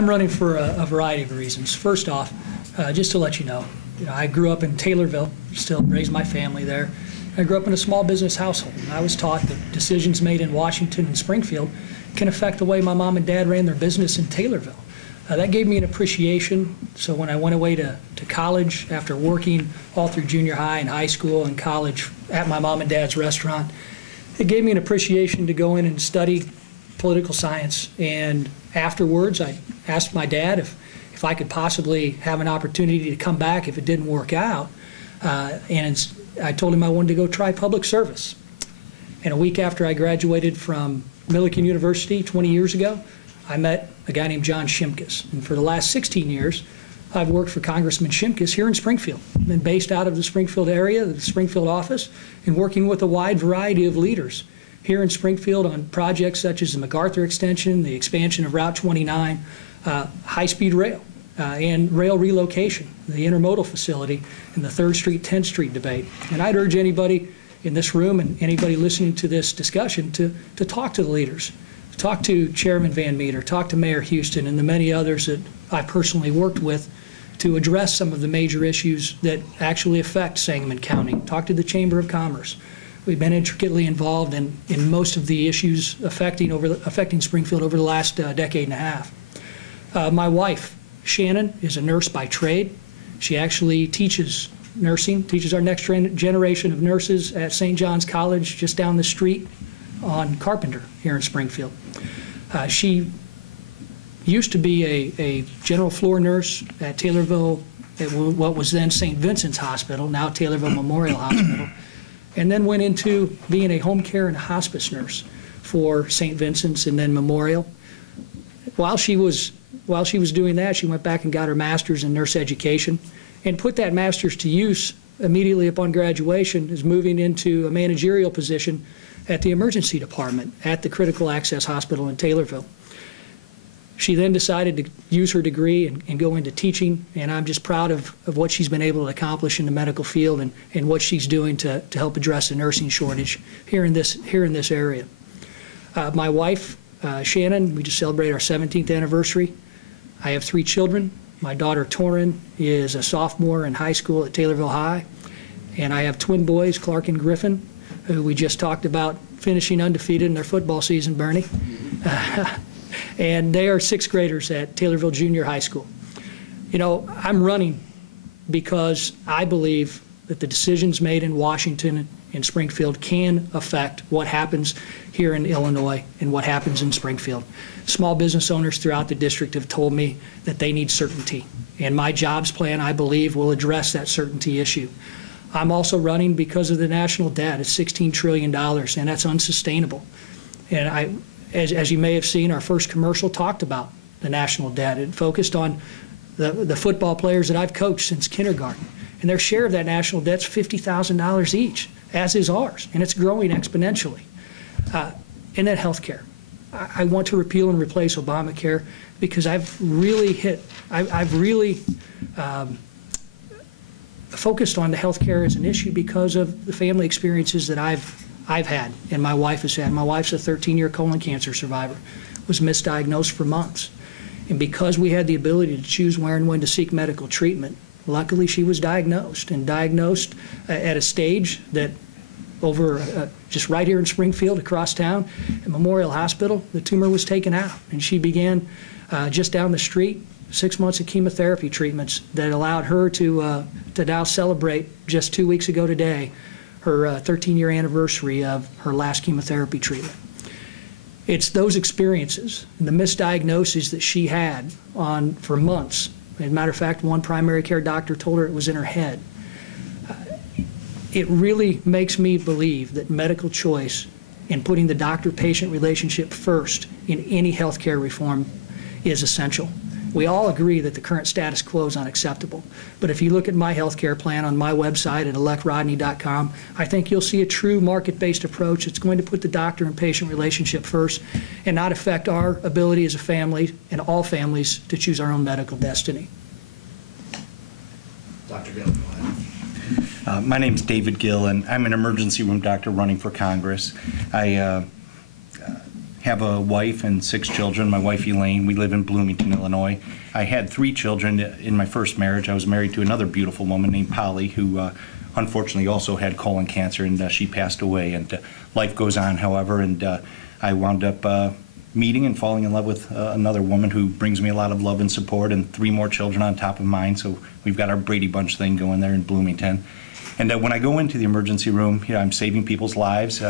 I'm running for a variety of reasons. First off, just to let you know, I grew up in Taylorville, still raised my family there. I grew up in a small business household, and I was taught that decisions made in Washington and Springfield can affect the way my mom and dad ran their business in Taylorville. That gave me an appreciation. So when I went away to college, after working all through junior high and high school and college at my mom and dad's restaurant, it gave me an appreciation to go in and study political science. And afterwards, I asked my dad if I could possibly have an opportunity to come back if it didn't work out. And I told him I wanted to go try public service. And a week after I graduated from Millikan University 20 years ago, I met a guy named John Shimkus. And for the last 16 years, I've worked for Congressman Shimkus here in Springfield. I've been based out of the Springfield area, the Springfield office, and working with a wide variety of leaders here in Springfield on projects such as the MacArthur extension, the expansion of Route 29, high-speed rail, and rail relocation, the intermodal facility, and the 3rd Street, 10th Street debate. And I'd urge anybody in this room and anybody listening to this discussion to talk to the leaders, talk to Chairman Van Meter, talk to Mayor Houston, and the many others that I personally worked with to address some of the major issues that actually affect Sangamon County. Talk to the Chamber of Commerce. We've been intricately involved in most of the issues affecting Springfield over the last decade and a half. My wife, Shannon, is a nurse by trade. She actually teaches nursing, teaches our next generation of nurses at St. John's College just down the street on Carpenter here in Springfield. She used to be a general floor nurse at Taylorville, at what was then St. Vincent's Hospital, now Taylorville Memorial Hospital, and then went into being a home care and hospice nurse for St. Vincent's and then Memorial. While she was doing that, she went back and got her master's in nurse education and put that master's to use immediately upon graduation as moving into a managerial position at the emergency department at the Critical Access Hospital in Taylorville. She then decided to use her degree and go into teaching, and I'm just proud of what she's been able to accomplish in the medical field and what she's doing to help address the nursing shortage here in this area. My wife, Shannon, we just celebrated our 17th anniversary. I have 3 children. My daughter, Torin, is a sophomore in high school at Taylorville High, and I have twin boys, Clark and Griffin, who we just talked about finishing undefeated in their football season, Bernie. And they are 6th graders at Taylorville Junior High School. You know, I'm running because I believe that the decisions made in Washington and Springfield can affect what happens here in Illinois and what happens in Springfield. Small business owners throughout the district have told me that they need certainty, and my jobs plan, I believe, will address that certainty issue. I'm also running because of the national debt. It's $16 trillion, and that's unsustainable. And as you may have seen, our first commercial talked about the national debt. It focused on the football players that I've coached since kindergarten. And their share of that national debt's $50,000 each, as is ours, and it's growing exponentially. And then health care. I want to repeal and replace Obamacare because I've really focused on the health care as an issue because of the family experiences that I've had and my wife has had. My wife's a 13-year colon cancer survivor, was misdiagnosed for months. And because we had the ability to choose where and when to seek medical treatment, luckily she was diagnosed at a stage that just right here in Springfield across town at Memorial Hospital, the tumor was taken out. And she began just down the street 6 months of chemotherapy treatments that allowed her to now celebrate just 2 weeks ago today her 13-year anniversary of her last chemotherapy treatment. It's those experiences and the misdiagnoses that she had for months. As a matter of fact, one primary care doctor told her it was in her head. It really makes me believe that medical choice and putting the doctor-patient relationship first in any health care reform is essential. We all agree that the current status quo is unacceptable. But if you look at my health care plan on my website at electrodney.com, I think you'll see a true market-based approach that's going to put the doctor and patient relationship first and not affect our ability as a family and all families to choose our own medical destiny. Dr. Gill, go ahead. My name is David Gill, and I'm an emergency room doctor running for Congress. I have a wife and 6 children. My wife Elaine, we live in Bloomington, Illinois. I had 3 children in my first marriage. I was married to another beautiful woman named Polly, who unfortunately also had colon cancer, and she passed away. And life goes on, however, and I wound up meeting and falling in love with another woman who brings me a lot of love and support, and 3 more children on top of mine. So we've got our Brady Bunch thing going there in Bloomington. And when I go into the emergency room, I'm saving people's lives,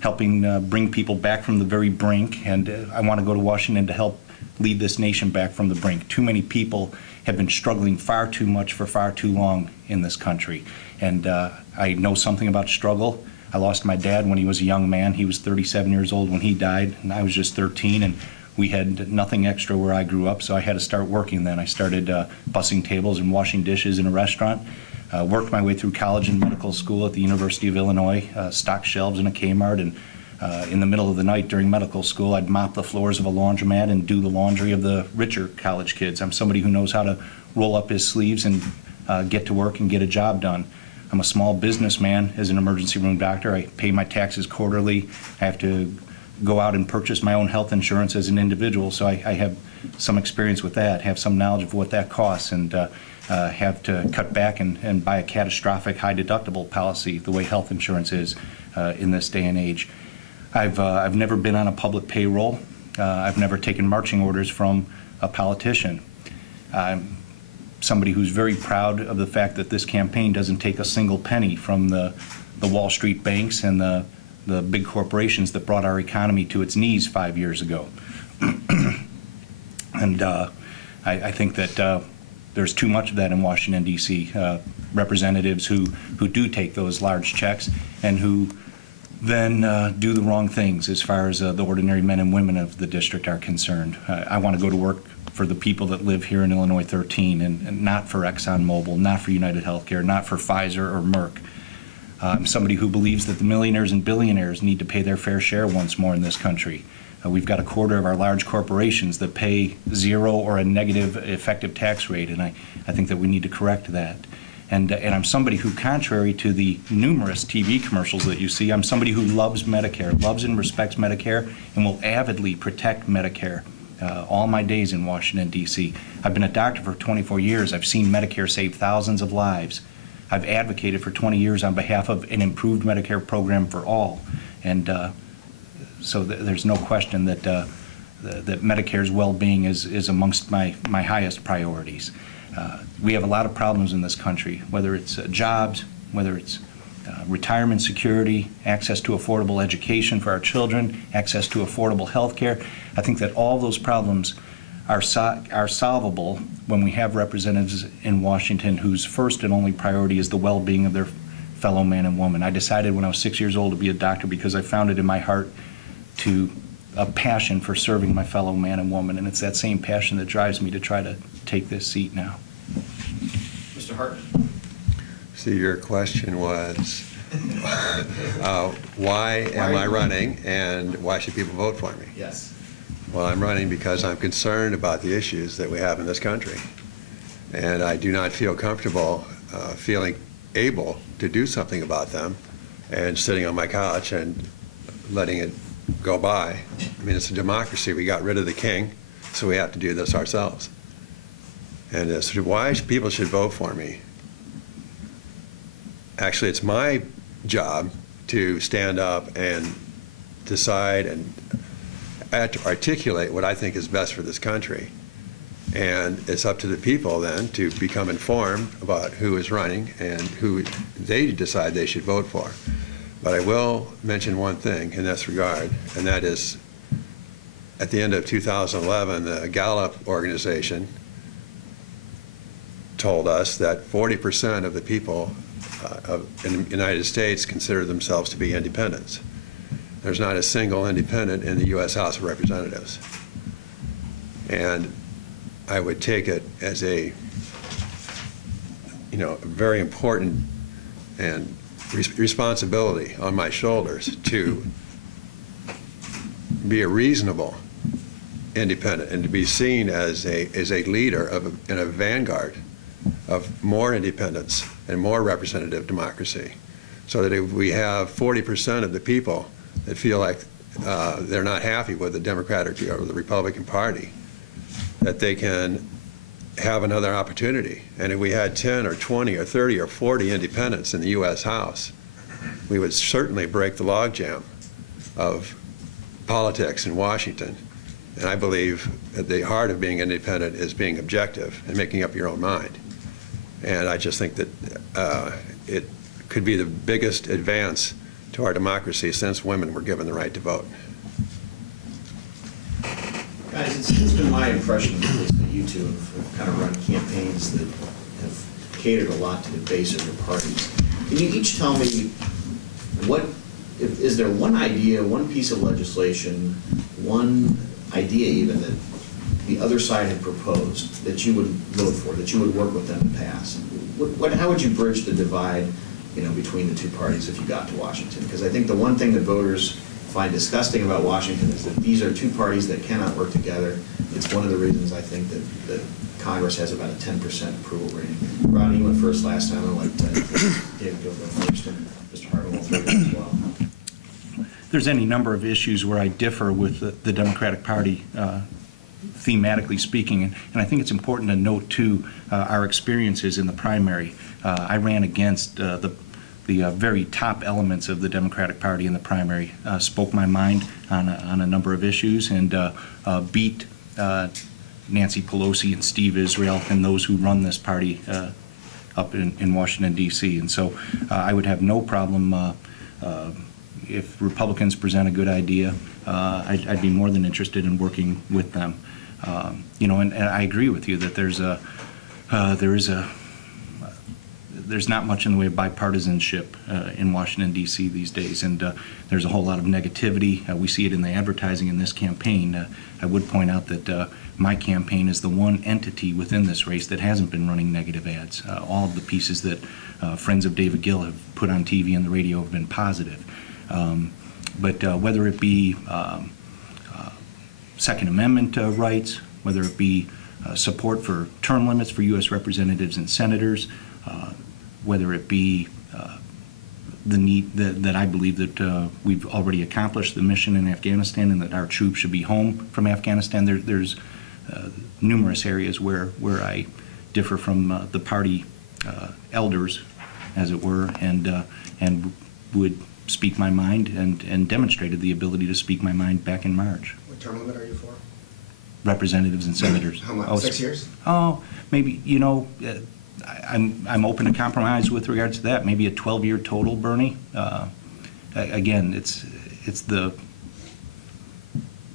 helping bring people back from the very brink, and I want to go to Washington to help lead this nation back from the brink. Too many people have been struggling far too much for far too long in this country, and I know something about struggle. I lost my dad when he was a young man. He was 37 years old when he died, and I was just 13, and we had nothing extra where I grew up, so I had to start working then. I started bussing tables and washing dishes in a restaurant. Worked my way through college and medical school at the University of Illinois, stocked shelves in a Kmart, and in the middle of the night during medical school, I'd mop the floors of a laundromat and do the laundry of the richer college kids. I'm somebody who knows how to roll up his sleeves and get to work and get a job done. I'm a small businessman as an emergency room doctor. I pay my taxes quarterly. I have to go out and purchase my own health insurance as an individual, so I have some experience with that, have some knowledge of what that costs, and have to cut back and buy a catastrophic high deductible policy the way health insurance is in this day and age. I've never been on a public payroll. I've never taken marching orders from a politician. I'm somebody who's very proud of the fact that this campaign doesn't take a single penny from the Wall Street banks and the big corporations that brought our economy to its knees 5 years ago. And I think that there's too much of that in Washington, D.C. Representatives who do take those large checks and who then do the wrong things as far as the ordinary men and women of the district are concerned. I want to go to work for the people that live here in Illinois 13, and not for ExxonMobil, not for United Healthcare, not for Pfizer or Merck. I'm somebody who believes that the millionaires and billionaires need to pay their fair share once more in this country. We've got a quarter of our large corporations that pay 0 or a negative effective tax rate, and I think that we need to correct that. And I'm somebody who, contrary to the numerous TV commercials that you see, I'm somebody who loves Medicare, loves and respects Medicare, and will avidly protect Medicare all my days in Washington, D.C. I've been a doctor for 24 years. I've seen Medicare save thousands of lives. I've advocated for 20 years on behalf of an improved Medicare program for all. And so there's no question that that Medicare's well-being is amongst my highest priorities. We have a lot of problems in this country, whether it's jobs, whether it's retirement security, access to affordable education for our children, access to affordable health care. I think that all those problems are solvable when we have representatives in Washington whose first and only priority is the well-being of their fellow man and woman. I decided when I was 6 years old to be a doctor because I found it in my heart to a passion for serving my fellow man and woman, and it's that same passion that drives me to try to take this seat now. Mr. Hartman. See, your question was, why am I running and why should people vote for me? Yes. Well, I'm running because I'm concerned about the issues that we have in this country. And I do not feel comfortable feeling able to do something about them and sitting on my couch and letting it go by. I mean, it's a democracy. We got rid of the king, so we have to do this ourselves. And as to why people should vote for me, actually, it's my job to stand up and decide and articulate what I think is best for this country. And it's up to the people then to become informed about who is running and who they decide they should vote for. But I will mention one thing in this regard, and that is at the end of 2011, the Gallup organization told us that 40% of the people in the United States consider themselves to be independents. There's not a single independent in the U.S. House of Representatives. And I would take it as a, very important and responsibility on my shoulders to be a reasonable independent and to be seen as a leader in a vanguard of more independence and more representative democracy, so that if we have 40% of the people that feel like they're not happy with the Democratic or the Republican Party, that they can have another opportunity. And if we had 10 or 20 or 30 or 40 independents in the U.S. House, we would certainly break the logjam of politics in Washington. And I believe at the heart of being independent is being objective and making up your own mind. And I just think that it could be the biggest advance to our democracy since women were given the right to vote. Guys, it's been my impression that you two have kind of run campaigns that have catered a lot to the base of your parties. Can you each tell me is there one idea, one piece of legislation, one idea even that the other side had proposed that you would vote for, that you would work with them to pass? How would you bridge the divide, between the two parties if you got to Washington? Because I think the one thing that voters find disgusting about Washington is that these are two parties that cannot work together. It's one of the reasons I think that Congress has about a 10% approval rating. Rodney, you went first last time. I'd like to David Gill go first, and Mr. Hartman will throw you as well. There's any number of issues where I differ with the Democratic Party, thematically speaking, and I think it's important to note too our experiences in the primary. I ran against the very top elements of the Democratic Party in the primary, spoke my mind on a number of issues, and beat Nancy Pelosi and Steve Israel and those who run this party up in Washington, D.C. And so I would have no problem if Republicans present a good idea. I'd be more than interested in working with them. And I agree with you that there's not much in the way of bipartisanship in Washington, D.C. these days, and there's a whole lot of negativity. We see it in the advertising in this campaign. I would point out that my campaign is the one entity within this race that hasn't been running negative ads. All of the pieces that Friends of David Gill have put on TV and the radio have been positive. But whether it be Second Amendment rights, whether it be support for term limits for U.S. representatives and senators, whether it be the need that I believe that we've already accomplished the mission in Afghanistan and that our troops should be home from Afghanistan. There's numerous areas where I differ from the party elders, as it were, and would speak my mind and demonstrated the ability to speak my mind back in March. What term limit are you for? Representatives and senators. How much? 6 years? Oh, maybe, I'm open to compromise with regards to that. Maybe a 12-year total, Bernie. Again, it's the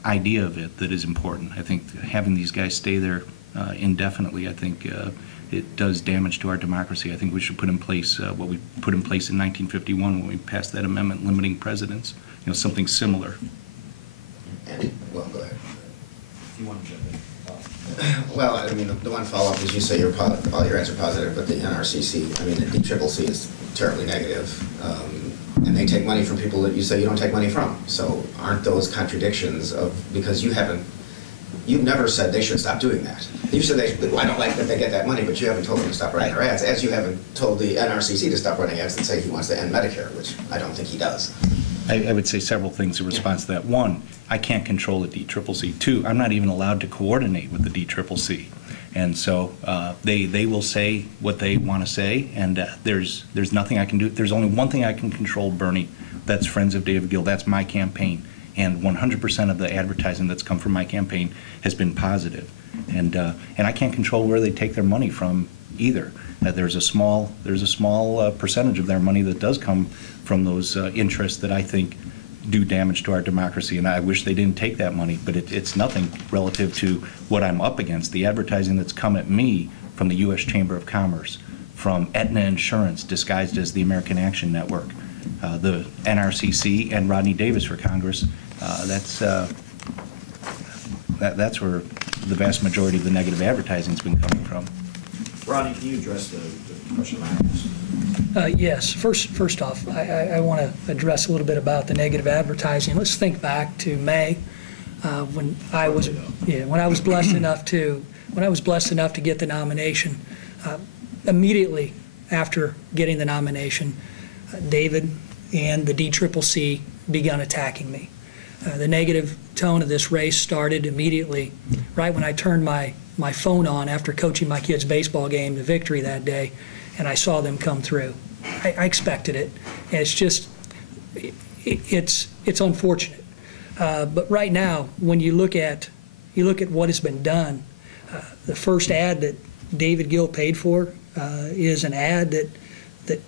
idea of it that is important. I think having these guys stay there indefinitely, I think it does damage to our democracy. I think we should put in place what we put in place in 1951 when we passed that amendment limiting presidents. Something similar. And, well, go ahead. If you want to jump in. Well, I mean, the one follow-up is you say all your ads are positive, but the NRCC, I mean, the DCCC is terribly negative, and they take money from people that you say you don't take money from. So aren't those contradictions because you've never said they should stop doing that. You said I don't like that they get that money, but you haven't told them to stop running their ads, as you haven't told the NRCC to stop running ads that say he wants to end Medicare, which I don't think he does. I would say several things in response to that. One, I can't control the DCCC. Two, I'm not even allowed to coordinate with the DCCC. And so they will say what they want to say, and there's nothing I can do. There's only one thing I can control, Bernie. That's Friends of David Gill. That's my campaign. And 100% of the advertising that's come from my campaign has been positive. And I can't control where they take their money from either. There's a small percentage of their money that does come from those interests that I think do damage to our democracy, and I wish they didn't take that money, but it's nothing relative to what I'm up against. The advertising that's come at me from the U.S. Chamber of Commerce, from Aetna Insurance disguised as the American Action Network, the NRCC, and Rodney Davis for Congress, that's where the vast majority of the negative advertising has been coming from. Rodney, can you address the question I asked? Yes. First off, I want to address a little bit about the negative advertising. Let's think back to May when I was blessed enough to get the nomination. Immediately after getting the nomination, David and the DCCC began attacking me. The negative tone of this race started immediately, right when I turned my phone on after coaching my kids' baseball game to victory that day, and I saw them come through. I expected it, and it's just, it's unfortunate. But right now, when you look at what has been done, the first ad that David Gill paid for is an ad that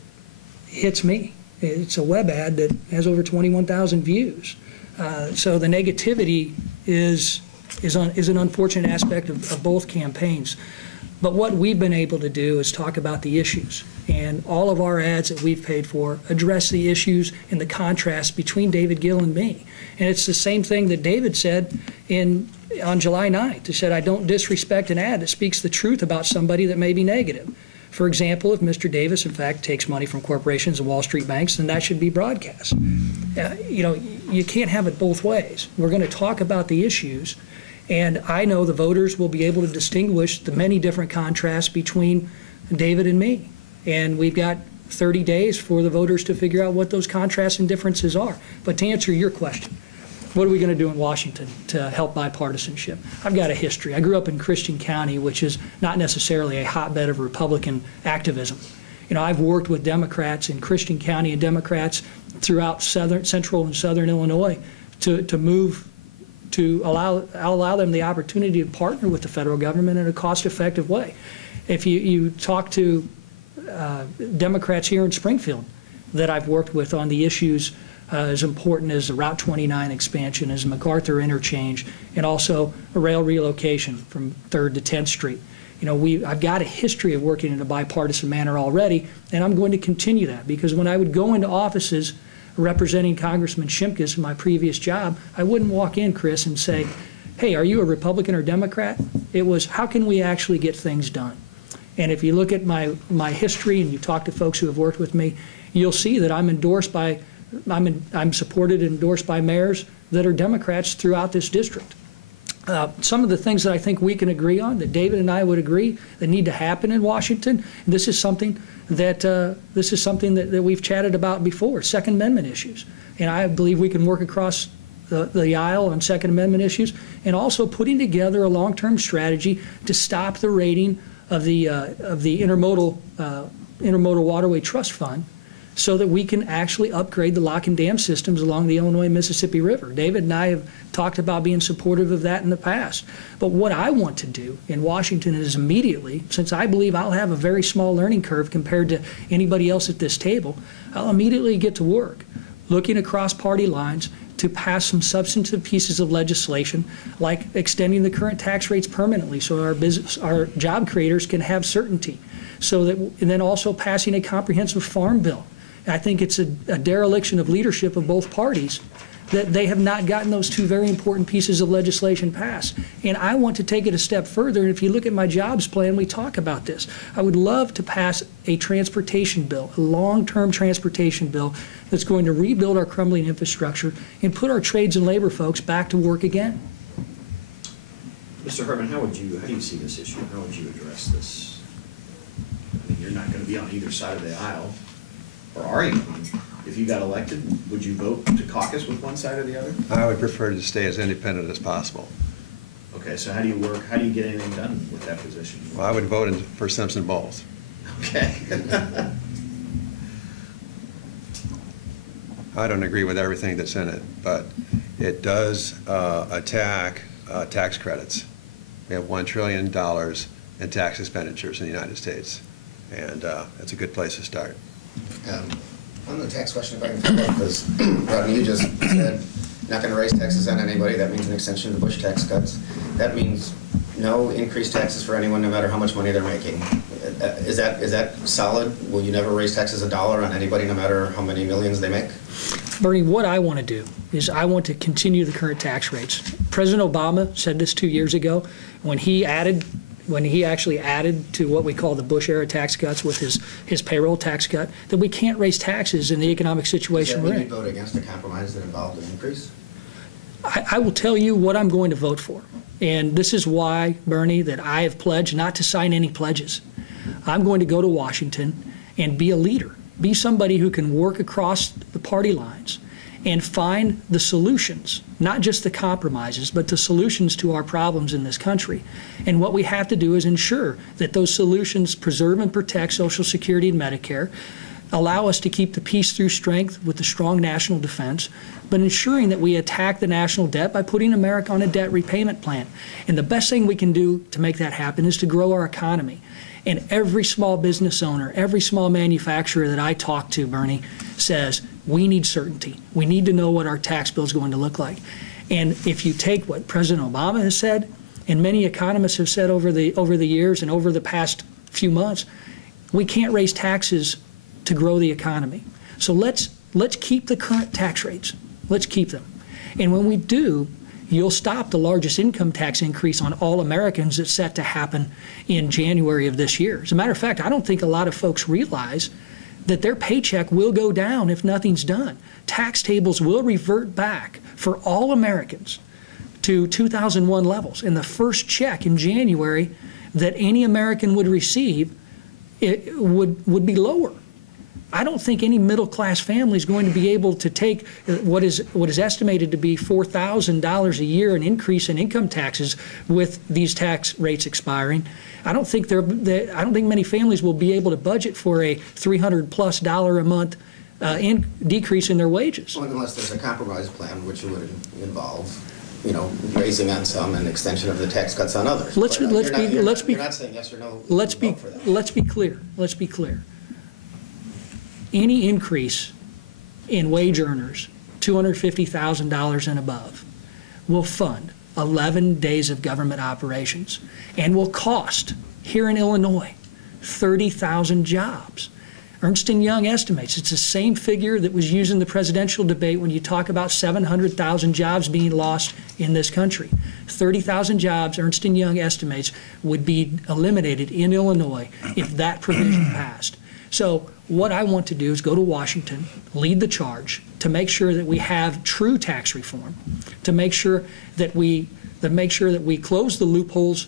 hits me. It's a web ad that has over 21,000 views. So the negativity is an unfortunate aspect of both campaigns. But what we've been able to do is talk about the issues. And all of our ads that we've paid for address the issues and the contrast between David Gill and me. And it's the same thing that David said on July 9th. He said, I don't disrespect an ad that speaks the truth about somebody that may be negative. For example, if Mr. Davis, in fact, takes money from corporations and Wall Street banks, then that should be broadcast. You can't have it both ways. We're going to talk about the issues, and I know the voters will be able to distinguish the many different contrasts between David and me. And we've got 30 days for the voters to figure out what those contrasts and differences are. But to answer your question, what are we going to do in Washington to help bipartisanship? I've got a history. I grew up in Christian County, which is not necessarily a hotbed of Republican activism. I've worked with Democrats in Christian County and Democrats throughout central and southern Illinois to move to allow them the opportunity to partner with the federal government in a cost-effective way. If you talk to Democrats here in Springfield that I've worked with on the issues as important as the Route 29 expansion, as MacArthur interchange, and also a rail relocation from 3rd to 10th Street. I've got a history of working in a bipartisan manner already, and I'm going to continue that, because when I would go into offices representing Congressman Shimkus in my previous job, I wouldn't walk in, Chris, and say, hey, are you a Republican or Democrat? It was, how can we actually get things done? And if you look at my history and you talk to folks who have worked with me, you'll see that I'm supported and endorsed by mayors that are Democrats throughout this district. Some of the things that I think we can agree on, that David and I would agree that need to happen in Washington, this is something that we've chatted about before, Second Amendment issues. And I believe we can work across the aisle on Second Amendment issues, and also putting together a long-term strategy to stop the raiding of the intermodal waterway trust fund, so that we can actually upgrade the lock and dam systems along the Illinois-Mississippi River. David and I have talked about being supportive of that in the past. But what I want to do in Washington is immediately, since I believe I'll have a very small learning curve compared to anybody else at this table, I'll immediately get to work looking across party lines to pass some substantive pieces of legislation, like extending the current tax rates permanently so our job creators can have certainty. And then also passing a comprehensive farm bill. I think it's a dereliction of leadership of both parties that they have not gotten those two very important pieces of legislation passed. And I want to take it a step further, and if you look at my jobs plan, we talk about this. I would love to pass a transportation bill, a long-term transportation bill that's going to rebuild our crumbling infrastructure and put our trades and labor folks back to work again. Mr. Hartman, how do you see this issue? How would you address this? I mean, you're not going to be on either side of the aisle. Or are you? If you got elected, would you vote to caucus with one side or the other? I would prefer to stay as independent as possible. Okay, so how do you get anything done with that position? Well, I would vote for Simpson Bowles. Okay. I don't agree with everything that's in it, but it does attack tax credits. We have $1 trillion in tax expenditures in the United States, and that's a good place to start. On the tax question, if I can follow up, because Rodney, you just said not going to raise taxes on anybody. That means an extension of the Bush tax cuts. That means no increased taxes for anyone, no matter how much money they're making. Is that solid? Will you never raise taxes $1 on anybody, no matter how many millions they make? Bernie, what I want to do is I want to continue the current tax rates. President Obama said this 2 years ago when he actually added to what we call the Bush-era tax cuts with his payroll tax cut, that we can't raise taxes in the economic situation we're in. Does that mean you vote against a compromise that involved an increase? I will tell you what I'm going to vote for. And this is why, Bernie, that I have pledged not to sign any pledges. I'm going to go to Washington and be a leader, be somebody who can work across the party lines and find the solutions, not just the compromises, but the solutions to our problems in this country. And what we have to do is ensure that those solutions preserve and protect Social Security and Medicare, allow us to keep the peace through strength with the strong national defense, but ensuring that we attack the national debt by putting America on a debt repayment plan. And the best thing we can do to make that happen is to grow our economy. And every small business owner, every small manufacturer that I talk to, Bernie, says, we need certainty. We need to know what our tax bill is going to look like. And if you take what President Obama has said, and many economists have said over the years and over the past few months, we can't raise taxes to grow the economy. So let's keep the current tax rates. Let's keep them. And when we do, you'll stop the largest income tax increase on all Americans that's set to happen in January of this year. As a matter of fact, I don't think a lot of folks realize that their paycheck will go down if nothing's done. Tax tables will revert back for all Americans to 2001 levels. And the first check in January that any American would receive would be lower. I don't think any middle-class family is going to be able to take what is estimated to be $4,000 a year an increase in income taxes with these tax rates expiring. I don't think many families will be able to budget for a $300+ a month decrease in their wages. Well, unless there's a compromise plan, which would involve, raising on some and extension of the tax cuts on others. You're not saying yes or no. Let's be clear. Let's be clear. Any increase in wage earners, $250,000 and above, will fund 11 days of government operations and will cost, here in Illinois, 30,000 jobs. Ernst & Young estimates it's the same figure that was used in the presidential debate when you talk about 700,000 jobs being lost in this country. 30,000 jobs, Ernst & Young estimates, would be eliminated in Illinois if that provision passed. So what I want to do is go to Washington, lead the charge to make sure that we have true tax reform, to make sure that we close the loopholes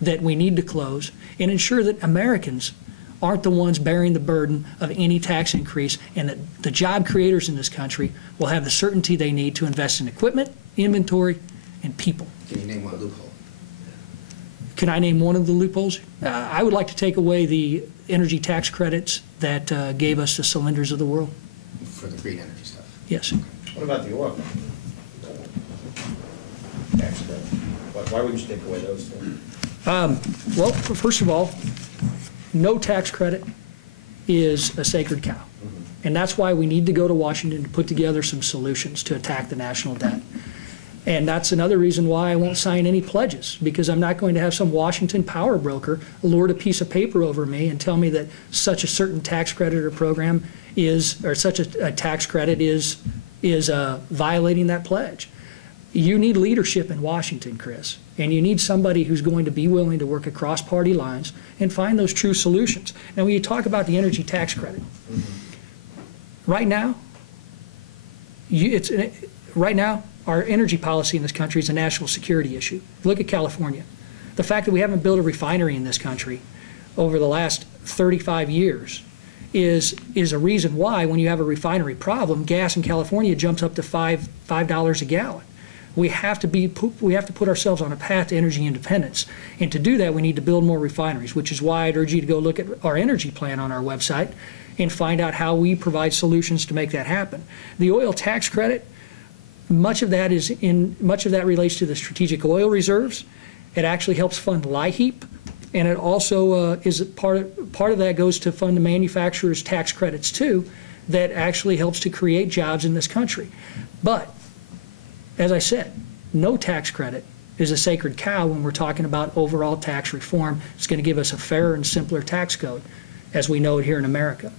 that we need to close, and ensure that Americans aren't the ones bearing the burden of any tax increase, and that the job creators in this country will have the certainty they need to invest in equipment, inventory, and people. Can you name one loophole? Can I name one of the loopholes? I would like to take away the energy tax credits that gave us the cylinders of the world. For the green energy stuff? Yes. What about the oil tax credit? Why wouldn't you take away those two? Well, first of all, no tax credit is a sacred cow. And that's why we need to go to Washington to put together some solutions to attack the national debt. And that's another reason why I won't sign any pledges, because I'm not going to have some Washington power broker lord a piece of paper over me and tell me that such a certain tax credit or program is, or such a tax credit is violating that pledge. You need leadership in Washington, Chris, and you need somebody who's going to be willing to work across party lines and find those true solutions. Now, when you talk about the energy tax credit, right now, our energy policy in this country is a national security issue. Look at California. The fact that we haven't built a refinery in this country over the last 35 years is a reason why, when you have a refinery problem, gas in California jumps up to $5 a gallon. We have to put ourselves on a path to energy independence. And to do that, we need to build more refineries, which is why I'd urge you to go look at our energy plan on our website and find out how we provide solutions to make that happen. The oil tax credit, much of that relates to the strategic oil reserves. It actually helps fund LIHEAP, and it also is part of that goes to fund the manufacturers' tax credits too, that actually helps to create jobs in this country. But as I said, no tax credit is a sacred cow when we're talking about overall tax reform. It's going to give us a fairer and simpler tax code as we know it here in America.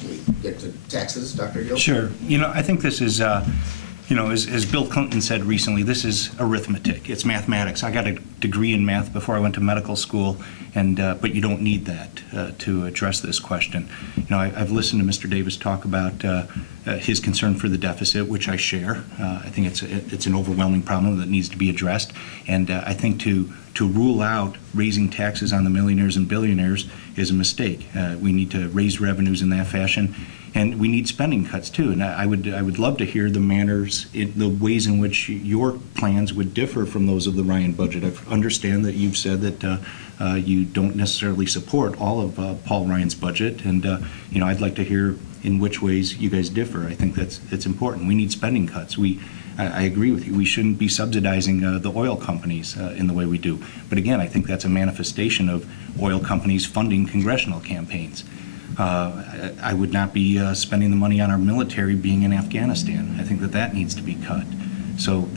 Should we get to taxes, Dr. Gill? Sure. I think this is, as Bill Clinton said recently, this is arithmetic. It's mathematics. I got a degree in math before I went to medical school, but you don't need that to address this question. I've listened to Mr. Davis talk about his concern for the deficit, which I share. I think it's an overwhelming problem that needs to be addressed, and I think to rule out raising taxes on the millionaires and billionaires is a mistake. We need to raise revenues in that fashion, And we need spending cuts too. And I would love to hear the manners, the ways in which your plans would differ from those of the Ryan budget. I understand that you've said that you don't necessarily support all of Paul Ryan's budget, and I'd like to hear in which ways you guys differ. I think it's important. We need spending cuts. I agree with you. We shouldn't be subsidizing the oil companies in the way we do. But again, I think that's a manifestation of oil companies funding congressional campaigns. I would not be spending the money on our military being in Afghanistan. I think that needs to be cut. So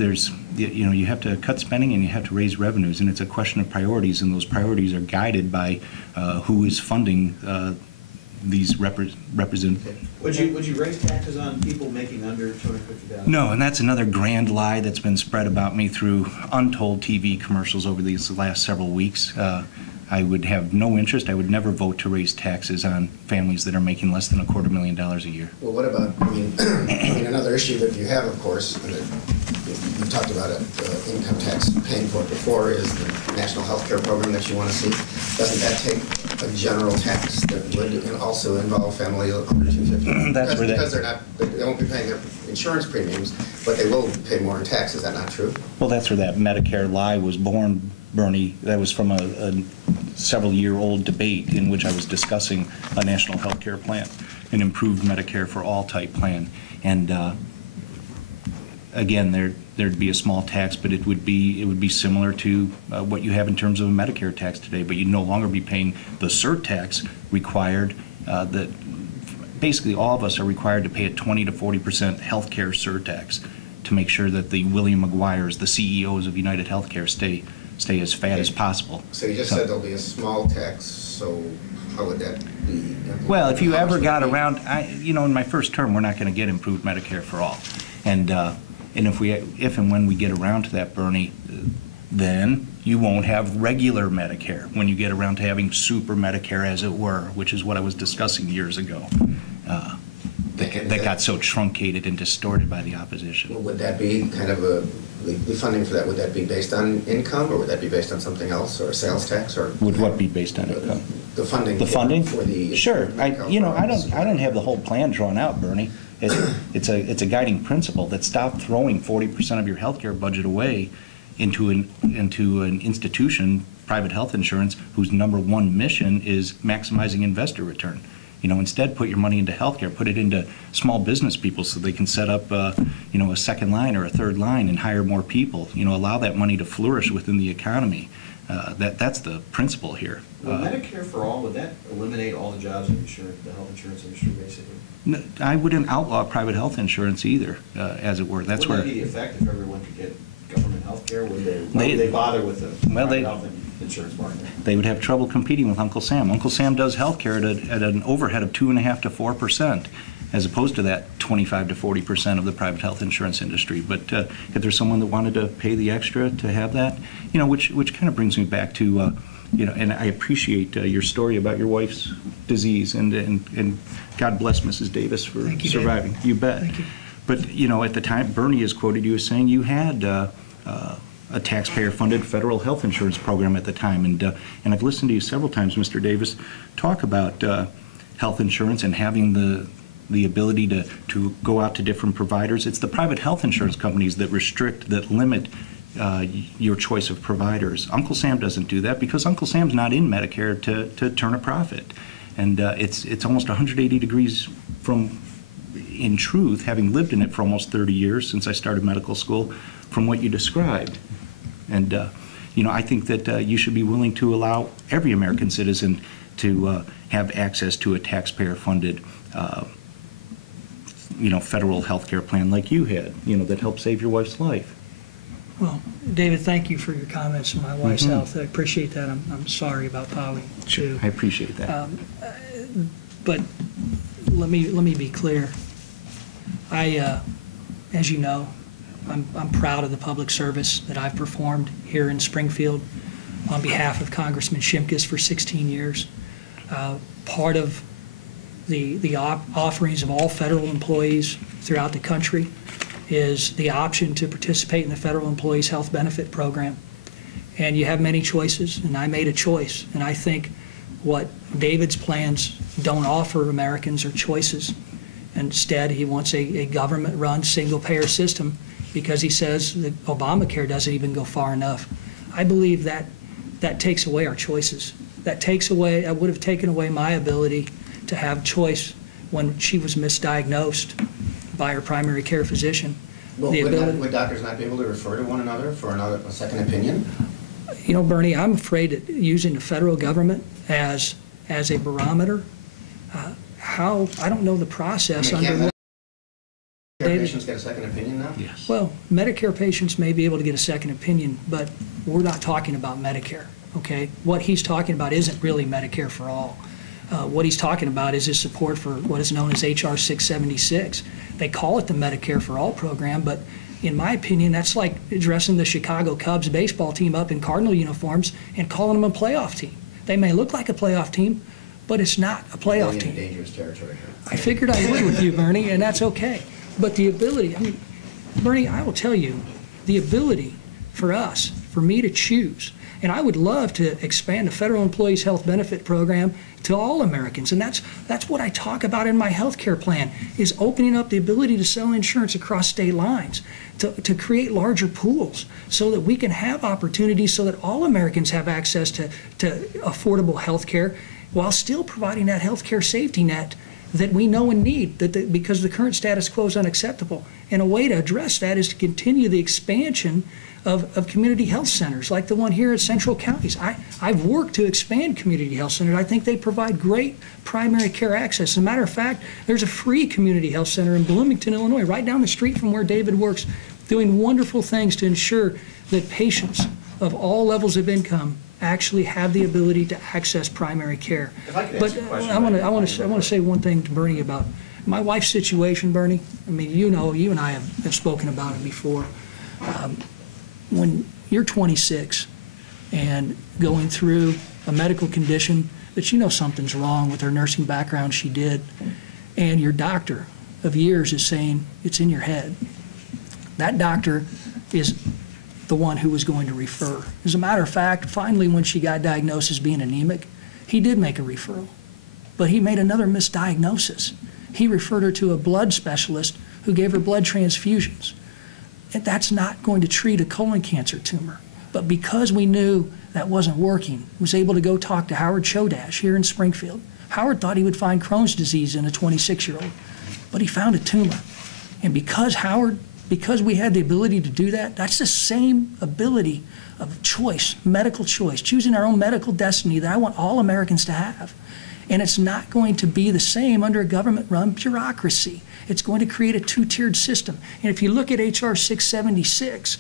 you have to cut spending and you have to raise revenues, and it's a question of priorities, and those priorities are guided by who is funding these representatives. Would you raise taxes on people making under $250,000? No, and that's another grand lie that's been spread about me through untold TV commercials over these last several weeks. I would have no interest. I would never vote to raise taxes on families that are making less than $250,000 a year. Well, what about, another issue that you have, of course, and that you've talked about it, income tax paying for it before, is the national health care program that you want to see. Doesn't that take a general tax that would also involve families under $250,000? That's where because they won't be paying their insurance premiums, but they will pay more in tax. Is that not true? Well, that's where that Medicare lie was born, Bernie. That was from a several-year-old debate in which I was discussing a national health care plan, an improved Medicare for all type plan. And again, there'd be a small tax, but it would be similar to what you have in terms of a Medicare tax today. But you'd no longer be paying the surtax required. That basically all of us are required to pay a 20 to 40% health care surtax to make sure that the William McGuires, the CEOs of United Healthcare, stay as fat as possible. So you just said there'll be a small tax, so how would that be? Well, if you ever got around, in my first term, we're not going to get improved Medicare for all. And if and when we get around to that, Bernie, then you won't have regular Medicare when you get around to having super Medicare, as it were, which is what I was discussing years ago. That got so truncated and distorted by the opposition. Well, would that be kind of the funding for that, would that be based on income, or would that be based on something else, or a sales tax, or? Would what be based on income? The funding. The funding? For the. Sure. I don't have the whole plan drawn out, Bernie. It's a guiding principle that stop throwing 40% of your healthcare budget away into an institution, private health insurance, whose number one mission is maximizing investor return. Instead put your money into healthcare, put it into small business people so they can set up, a second line or a third line and hire more people. Allow that money to flourish within the economy. That's the principle here. Well, Medicare for all, would that eliminate all the jobs in the health insurance industry, basically? No, I wouldn't outlaw private health insurance either, as it were. That's where. Would that be the effect if everyone could get government health care? Would they bother with the private health insurance market? They would have trouble competing with Uncle Sam. Uncle Sam does health care at an overhead of 2.5% to 4%, as opposed to that 25% to 40% of the private health insurance industry. But if there's someone that wanted to pay the extra to have that, which kind of brings me back to, and I appreciate your story about your wife's disease, and God bless Mrs. Davis for surviving. David. You bet. Thank you. But at the time, Bernie has quoted you as saying you had a taxpayer-funded federal health insurance program at the time, and I've listened to you several times, Mr. Davis, talk about health insurance and having the ability to go out to different providers. It's the private health insurance companies that limit your choice of providers. Uncle Sam doesn't do that because Uncle Sam's not in Medicare to turn a profit, and it's almost 180 degrees from, in truth, having lived in it for almost 30 years since I started medical school, from what you described. And I think that you should be willing to allow every American citizen to have access to a taxpayer-funded, federal health care plan like you had, that helped save your wife's life. Well, David, thank you for your comments on my wife's health. I appreciate that. I'm sorry about Polly, too. I appreciate that. But let me be clear. As you know, I'm proud of the public service that I've performed here in Springfield on behalf of Congressman Shimkus for 16 years. Part of the offerings of all federal employees throughout the country is the option to participate in the Federal Employees Health Benefit Program. And you have many choices, and I made a choice. And I think what David's plans don't offer Americans are choices. Instead, he wants a government-run, single-payer system because he says that Obamacare doesn't even go far enough. I believe that takes away our choices. That would have taken away my ability to have choice when she was misdiagnosed by her primary care physician. Well, would doctors not be able to refer to one another for a second opinion? You know, Bernie, I'm afraid that using the federal government as a barometer, I don't know the process under Medicare David. patients get a second opinion now? Yes. Well, Medicare patients may be able to get a second opinion, but we're not talking about Medicare, okay? What he's talking about isn't really Medicare for all. What he's talking about is his support for what is known as HR 676. They call it the Medicare for All program, but in my opinion, that's like dressing the Chicago Cubs baseball team up in Cardinal uniforms and calling them a playoff team. They may look like a playoff team, but it's not a playoff team. Dangerous territory here. I figured I would with you, Bernie, and that's okay. But the ability, I mean, Bernie, I will tell you, the ability for me to choose, and I would love to expand the Federal Employees Health Benefit Program to all Americans, and that's what I talk about in my health care plan, is opening up the ability to sell insurance across state lines, to create larger pools so that we can have opportunities so that all Americans have access to affordable health care while still providing that health care safety net that we know and need, because the current status quo is unacceptable. And a way to address that is to continue the expansion of community health centers like the one here at Central Counties. I've worked to expand community health centers. I think they provide great primary care access. As a matter of fact, there's a free community health center in Bloomington, Illinois, right down the street from where David works, doing wonderful things to ensure that patients of all levels of income actually have the ability to access primary care. If I could But ask a question I want to say one thing to Bernie about my wife's situation, Bernie. I mean, you know, you and I have spoken about it before. When you're 26 and going through a medical condition that you know something's wrong with her nursing background she did, and your doctor of years is saying it's in your head, that doctor is the one who was going to refer. As a matter of fact, finally when she got diagnosed as being anemic, he did make a referral, but he made another misdiagnosis. He referred her to a blood specialist who gave her blood transfusions. And that's not going to treat a colon cancer tumor. But because we knew that wasn't working, was able to go talk to Howard Chodash here in Springfield. Howard thought he would find Crohn's disease in a 26-year-old, but he found a tumor. And because we had the ability to do that, that's the same ability of choice, medical choice, choosing our own medical destiny that I want all Americans to have. And it's not going to be the same under a government-run bureaucracy. It's going to create a two-tiered system. And if you look at HR 676,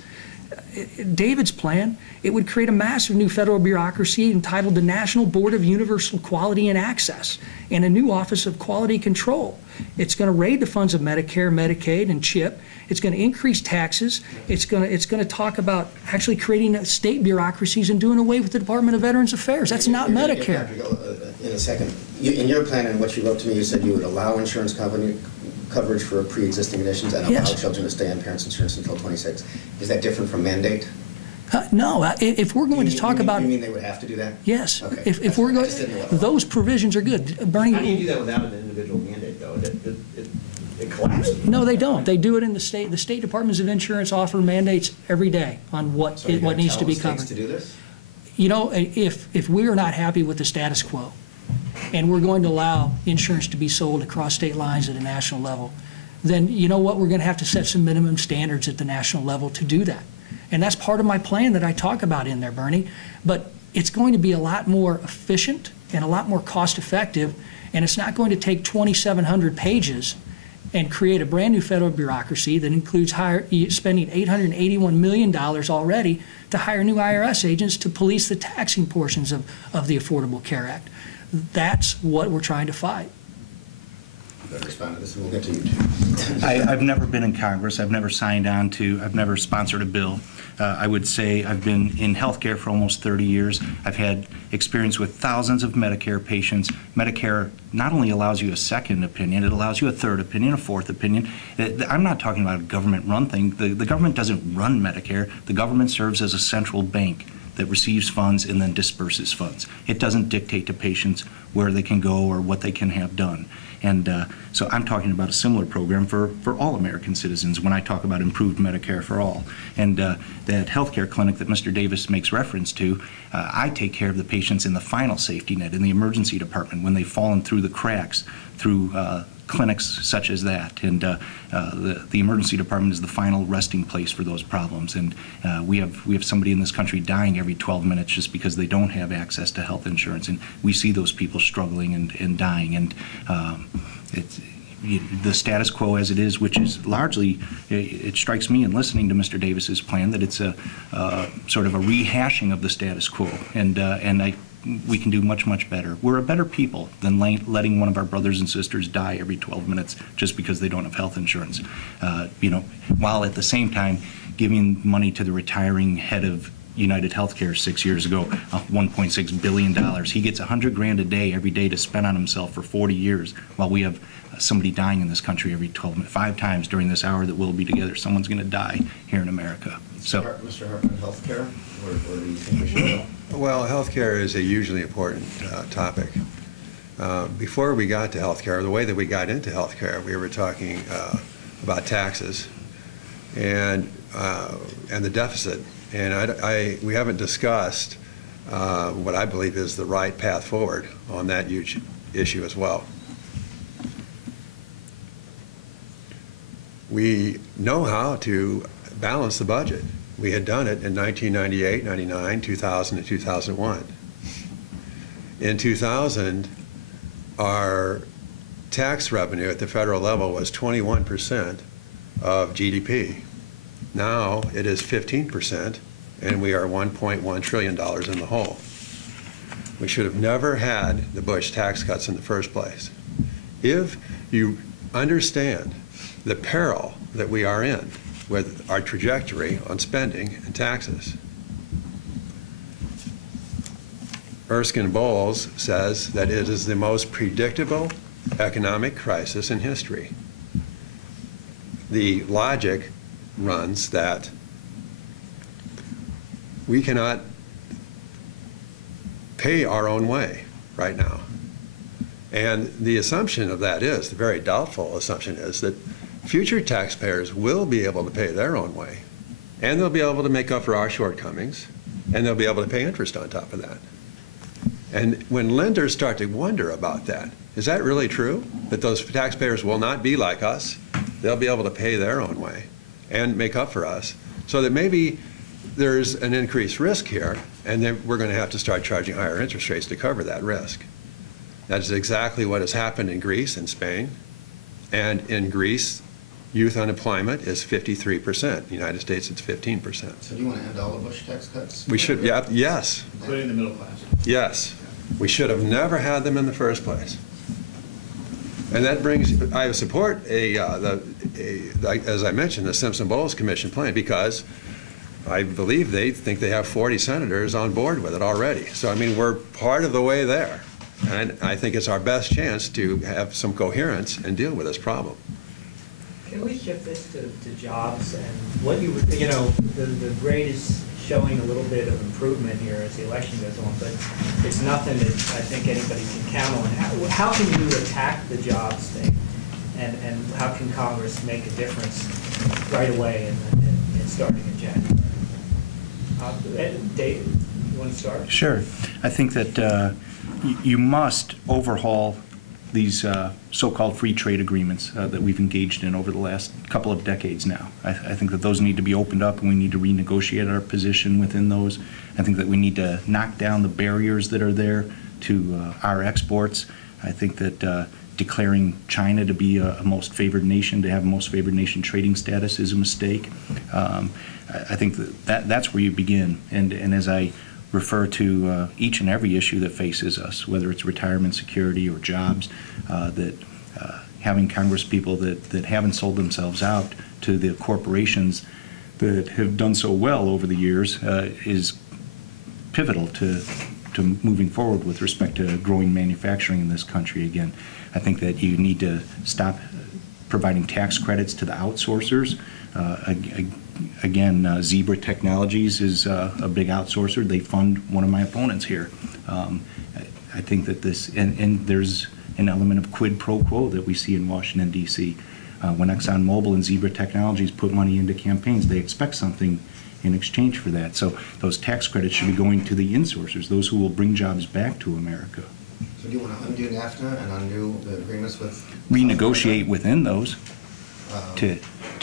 David's plan, it would create a massive new federal bureaucracy entitled the National Board of Universal Quality and Access and a new Office of Quality Control. It's going to raid the funds of Medicare, Medicaid, and CHIP. It's going to increase taxes. It's going to talk about actually creating state bureaucracies and doing away with the Department of Veterans Affairs. That's not Medicare. In a second, in your plan and what you wrote to me, you said you would allow insurance coverage for pre-existing conditions and allow children to stay on parents' insurance until 26. Is that different from mandate? No, if we're going to talk about... You mean they would have to do that? Yes. Okay. If we're going, those provisions are good. Bernie, How do you do that without an individual mandate, though? It collapses. No, they don't. They do it in the state. The state departments of insurance offer mandates every day on what needs to be covered. To do this? You know, if we are not happy with the status quo, and we're going to allow insurance to be sold across state lines at a national level, then you know what? We're going to have to set some minimum standards at the national level to do that. And that's part of my plan that I talk about in there, Bernie. But it's going to be a lot more efficient and a lot more cost effective, and it's not going to take 2,700 pages and create a brand new federal bureaucracy that includes spending $881 million already to hire new IRS agents to police the taxing portions of the Affordable Care Act. That's what we're trying to fight. Respond to this and we'll get to you. I've never been in Congress. I've never signed on to, I've never sponsored a bill. I would say I've been in healthcare for almost 30 years. I've had experience with thousands of Medicare patients. Medicare not only allows you a second opinion, it allows you a third opinion, a fourth opinion. I'm not talking about a government-run thing. The government doesn't run Medicare. The government serves as a central bank that receives funds and then disperses funds. It doesn't dictate to patients where they can go or what they can have done. And so I'm talking about a similar program for all American citizens when I talk about improved Medicare for all. And that healthcare clinic that Mr. Davis makes reference to, I take care of the patients in the final safety net, in the emergency department, when they've fallen through the cracks, through clinics such as that. And the emergency department is the final resting place for those problems. And we have somebody in this country dying every 12 minutes just because they don't have access to health insurance. And we see those people struggling and dying. And it's the status quo as it is, which is largely, it strikes me in listening to Mr. Davis's plan that it's a sort of a rehashing of the status quo. And we can do much, much better. We're a better people than letting one of our brothers and sisters die every 12 minutes just because they don't have health insurance. While at the same time giving money to the retiring head of United Healthcare 6 years ago, $1.6 billion. He gets $100,000 a day every day to spend on himself for 40 years, while we have somebody dying in this country every 12 minutes. 5 times during this hour that we'll be together, someone's going to die here in America. So, Mr. Hartman, healthcare, where do you think we should go? Well, healthcare is a hugely important topic. Before we got to healthcare, the way that we got into healthcare, we were talking about taxes and the deficit. And we haven't discussed what I believe is the right path forward on that huge issue as well. We know how to balance the budget. We had done it in 1998, 99, 2000, and 2001. In 2000, our tax revenue at the federal level was 21% of GDP. Now it is 15%, and we are $1.1 trillion in the hole. We should have never had the Bush tax cuts in the first place. If you understand the peril that we are in with our trajectory on spending and taxes. Erskine Bowles says that it is the most predictable economic crisis in history. The logic runs that we cannot pay our own way right now. And the assumption of that is, the very doubtful assumption is, that future taxpayers will be able to pay their own way, and they'll be able to make up for our shortcomings, and they'll be able to pay interest on top of that. And when lenders start to wonder about that, is that really true? That those taxpayers will not be like us? They'll be able to pay their own way and make up for us, so that maybe there's an increased risk here, and then we're going to have to start charging higher interest rates to cover that risk. That is exactly what has happened in Greece and Spain. And in Greece, youth unemployment is 53%. In the United States, it's 15%. So do you want to end all the Bush tax cuts? We should, yeah, yes. Including the middle class. Yes. We should have never had them in the first place. And that brings, I support as I mentioned, the Simpson-Bowles Commission plan, because I believe they think they have 40 senators on board with it already. So, I mean, we're part of the way there. And I think it's our best chance to have some coherence and deal with this problem. Can we shift this to jobs and what the grade is showing a little bit of improvement here as the election goes on, but it's nothing that I think anybody can count on. How can you attack the jobs thing, and how can Congress make a difference right away and starting in January? Dave, you want to start? Sure. I think that you must overhaul these so-called free trade agreements that we've engaged in over the last couple of decades now. I think that those need to be opened up, and we need to renegotiate our position within those. I think that we need to knock down the barriers that are there to our exports. I think that declaring China to be a most favored nation, to have a most favored nation trading status, is a mistake. I think that's where you begin. And as I refer to each and every issue that faces us, whether it's retirement security or jobs, that having Congress people that haven't sold themselves out to the corporations that have done so well over the years is pivotal to moving forward with respect to growing manufacturing in this country again. I think that you need to stop providing tax credits to the outsourcers. Again, Zebra Technologies is a big outsourcer. They fund one of my opponents here. I think that this, and there's an element of quid pro quo that we see in Washington, D.C. When ExxonMobil and Zebra Technologies put money into campaigns, they expect something in exchange for that. So those tax credits should be going to the insourcers, those who will bring jobs back to America. So do you want to undo NAFTA and undo the agreements with? Renegotiate within those to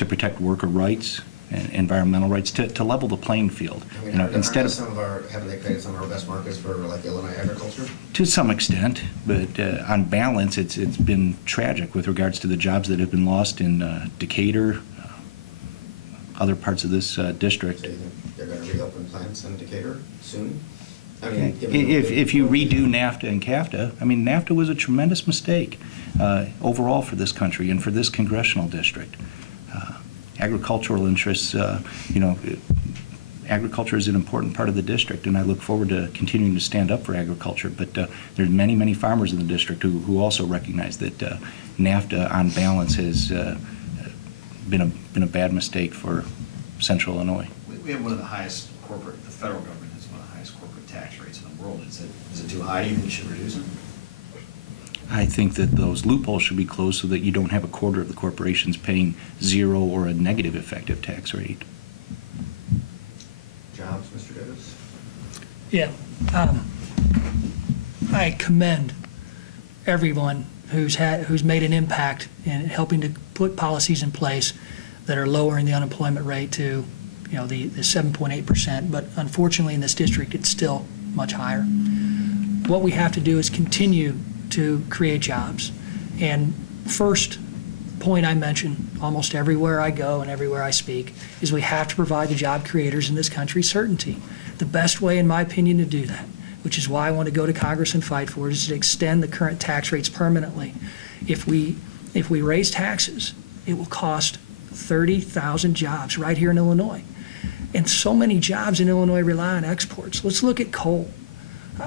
protect worker rights and environmental rights, to level the playing field. I mean, You know, instead of have they created some of our best markets for like Illinois agriculture? to some extent, but on balance, it's been tragic with regards to the jobs that have been lost in Decatur, other parts of this district. So you think they're going to reopen plants in Decatur soon? I mean, If you redo NAFTA and CAFTA, I mean, NAFTA was a tremendous mistake overall for this country and for this congressional district. Agricultural interests, you know, agriculture is an important part of the district, and I look forward to continuing to stand up for agriculture. But there's many, many farmers in the district who also recognize that NAFTA, on balance, has been a bad mistake for Central Illinois. We have one of the highest corporate, the federal government has one of the highest corporate tax rates in the world. Is it too high? Do you think we should reduce it? I think that those loopholes should be closed so that you don't have a quarter of the corporations paying zero or a negative effective tax rate. Jobs, Mr. Davis? Yeah. I commend everyone who's made an impact in helping to put policies in place that are lowering the unemployment rate to, you know, the 7.8%. But unfortunately, in this district, it's still much higher. What we have to do is continue to create jobs. And first point I mention almost everywhere I go and everywhere I speak is we have to provide the job creators in this country certainty. The best way, in my opinion, to do that, which is why I want to go to Congress and fight for it, is to extend the current tax rates permanently. If we raise taxes, it will cost 30,000 jobs right here in Illinois. And so many jobs in Illinois rely on exports. Let's look at coal.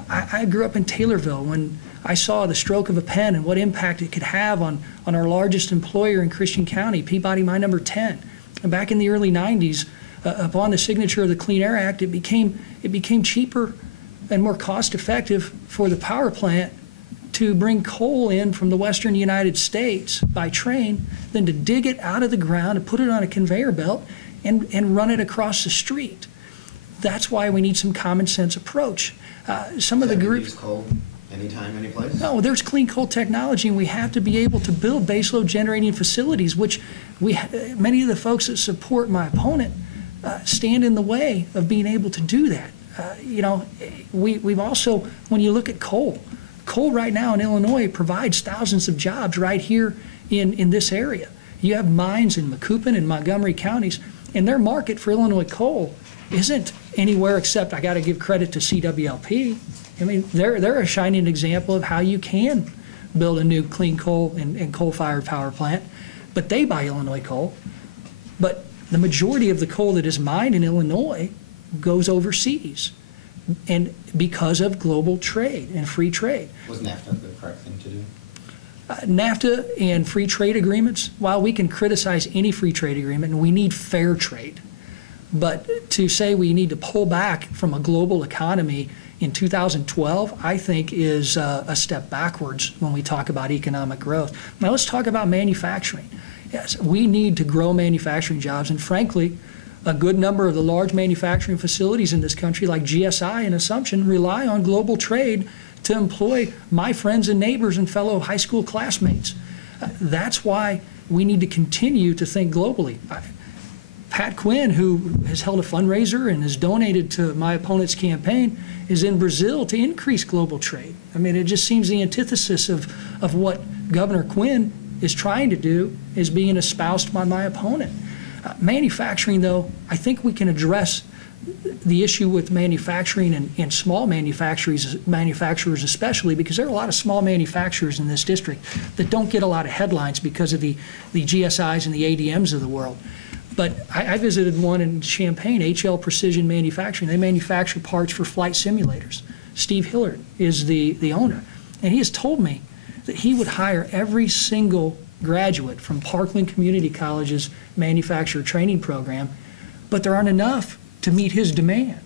I grew up in Taylorville when I saw the stroke of a pen and what impact it could have on our largest employer in Christian County, Peabody Mine Number 10. And back in the early 90s, upon the signature of the Clean Air Act, it became cheaper and more cost-effective for the power plant to bring coal in from the western United States by train than to dig it out of the ground and put it on a conveyor belt and run it across the street. That's why we need some common sense approach. Some of the groups. Use coal anytime, any place? No, there's clean coal technology, and we have to be able to build baseload generating facilities, which many of the folks that support my opponent stand in the way of being able to do that. You know, we've also, when you look at coal right now in Illinois provides thousands of jobs right here in this area. You have mines in Macoupin and Montgomery counties, and their market for Illinois coal isn't anywhere except, I got to give credit to CWLP. I mean, they're a shining example of how you can build a new clean coal and coal-fired power plant, but they buy Illinois coal. But the majority of the coal that is mined in Illinois goes overseas, and because of global trade and free trade. Was NAFTA the correct thing to do? NAFTA and free trade agreements, while we can criticize any free trade agreement, and we need fair trade, but to say we need to pull back from a global economy in 2012, I think is a step backwards when we talk about economic growth. Now let's talk about manufacturing. Yes, we need to grow manufacturing jobs, and frankly, a good number of the large manufacturing facilities in this country, like GSI and Assumption, rely on global trade to employ my friends and neighbors and fellow high school classmates. That's why we need to continue to think globally. Pat Quinn, who has held a fundraiser and has donated to my opponent's campaign, is in Brazil to increase global trade. I mean, it just seems the antithesis of what Governor Quinn is trying to do is being espoused by my opponent. Manufacturing, though, I think we can address the issue with manufacturing and small manufacturers especially, because there are a lot of small manufacturers in this district that don't get a lot of headlines because of the GSIs and the ADMs of the world. But I visited one in Champaign, HL Precision Manufacturing. They manufacture parts for flight simulators. Steve Hillard is the owner, and he has told me that he would hire every single graduate from Parkland Community College's manufacturer training program but there aren't enough to meet his demand.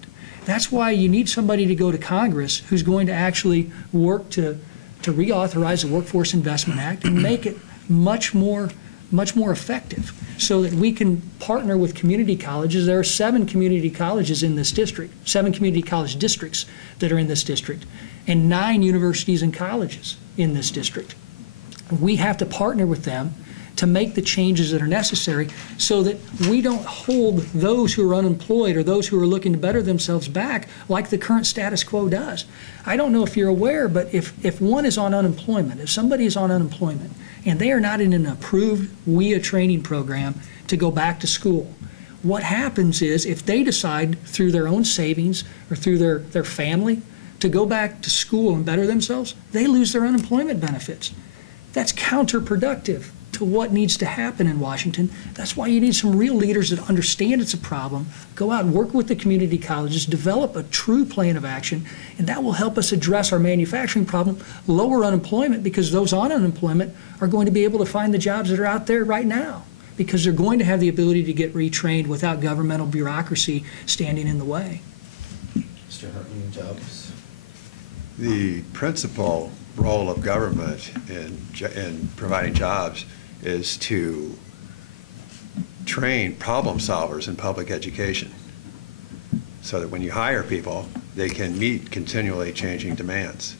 That's why you need somebody to go to Congress who's going to actually work to reauthorize the Workforce Investment Act and make it much more effective, so that we can partner with community colleges. There are 7 community colleges in this district, 7 community college districts that are in this district, and 9 universities and colleges in this district. We have to partner with them to make the changes that are necessary, so that we don't hold those who are unemployed or those who are looking to better themselves back like the current status quo does. I don't know if you're aware, but if one is on unemployment, if somebody is on unemployment and they are not in an approved WIA training program to go back to school, what happens is, if they decide through their own savings or through their family to go back to school and better themselves, they lose their unemployment benefits. That's counterproductive to what needs to happen in Washington. That's why you need some real leaders that understand it's a problem, go out and work with the community colleges, develop a true plan of action, and that will help us address our manufacturing problem, lower unemployment, because those on unemployment are going to be able to find the jobs that are out there right now, because they're going to have the ability to get retrained without governmental bureaucracy standing in the way. Mr. Hartman, jobs? The principal role of government in providing jobs is to train problem solvers in public education, so that when you hire people, they can meet continually changing demands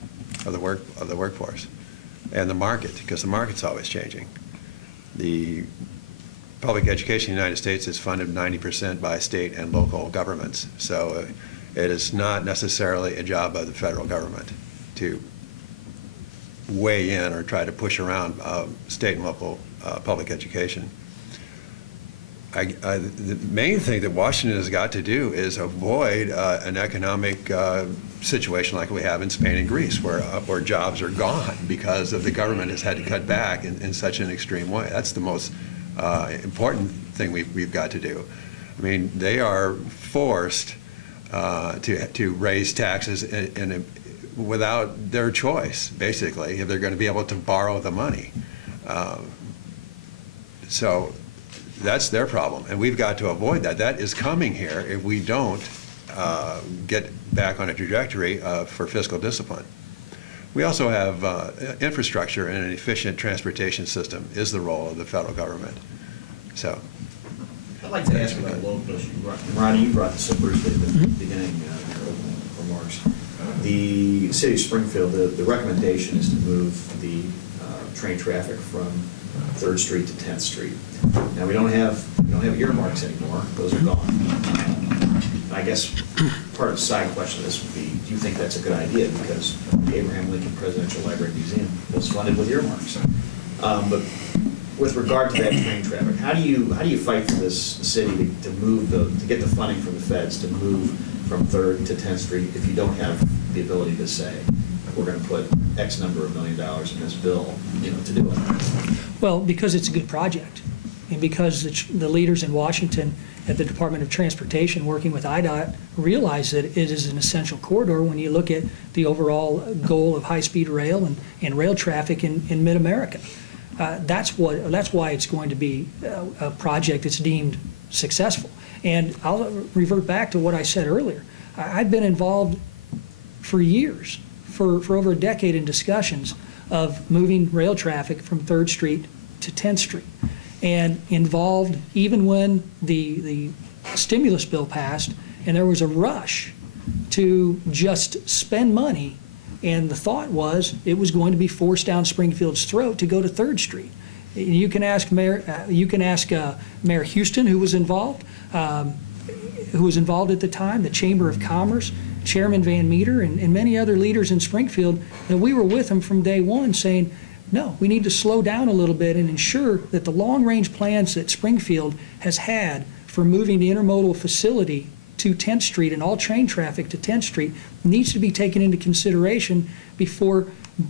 of the workforce and the market, because the market's always changing. The public education in the United States is funded 90% by state and local governments, so it is not necessarily a job of the federal government to weigh in or try to push around state and local public education. The main thing that Washington has got to do is avoid an economic situation like we have in Spain and Greece, where jobs are gone because of the government has had to cut back in such an extreme way. That's the most important thing we've got to do. I mean, they are forced to raise taxes without their choice, basically, if they're going to be able to borrow the money. So that's their problem, and we've got to avoid that. That is coming here if we don't get back on a trajectory for fiscal discipline. We also have infrastructure, and an efficient transportation system is the role of the federal government. So, I'd like to ask about a local issue. Rodney, you brought this up briefly at the beginning of your opening remarks. The city of Springfield, the recommendation is to move the train traffic from 3rd Street to 10th Street. Now, we don't have earmarks anymore; those are gone. I guess part of the side question of this would be: do you think that's a good idea? Because the Abraham Lincoln Presidential Library and Museum was funded with earmarks. But with regard to that train traffic, how do you fight for this city to get the funding from the feds to move from 3rd to 10th Street if you don't have the ability to say, we're going to put X number of $1 million in this bill, to do it? Well, because it's a good project, and because the leaders in Washington at the Department of Transportation working with IDOT realize that it is an essential corridor when you look at the overall goal of high-speed rail and rail traffic in mid-America. That's why it's going to be a project that's deemed successful. And I'll revert back to what I said earlier. I've been involved for years, for over a decade, in discussions of moving rail traffic from 3rd Street to 10th Street, and involved even when the stimulus bill passed and there was a rush to just spend money, and the thought was it was going to be forced down Springfield's throat to go to 3rd Street. You can ask Mayor Houston, who was involved at the time, the Chamber of Commerce, Chairman Van Meter, and many other leaders in Springfield, that we were with them from day one saying, no, we need to slow down a little bit and ensure that the long-range plans that Springfield has had for moving the intermodal facility to 10th Street and all train traffic to 10th Street needs to be taken into consideration before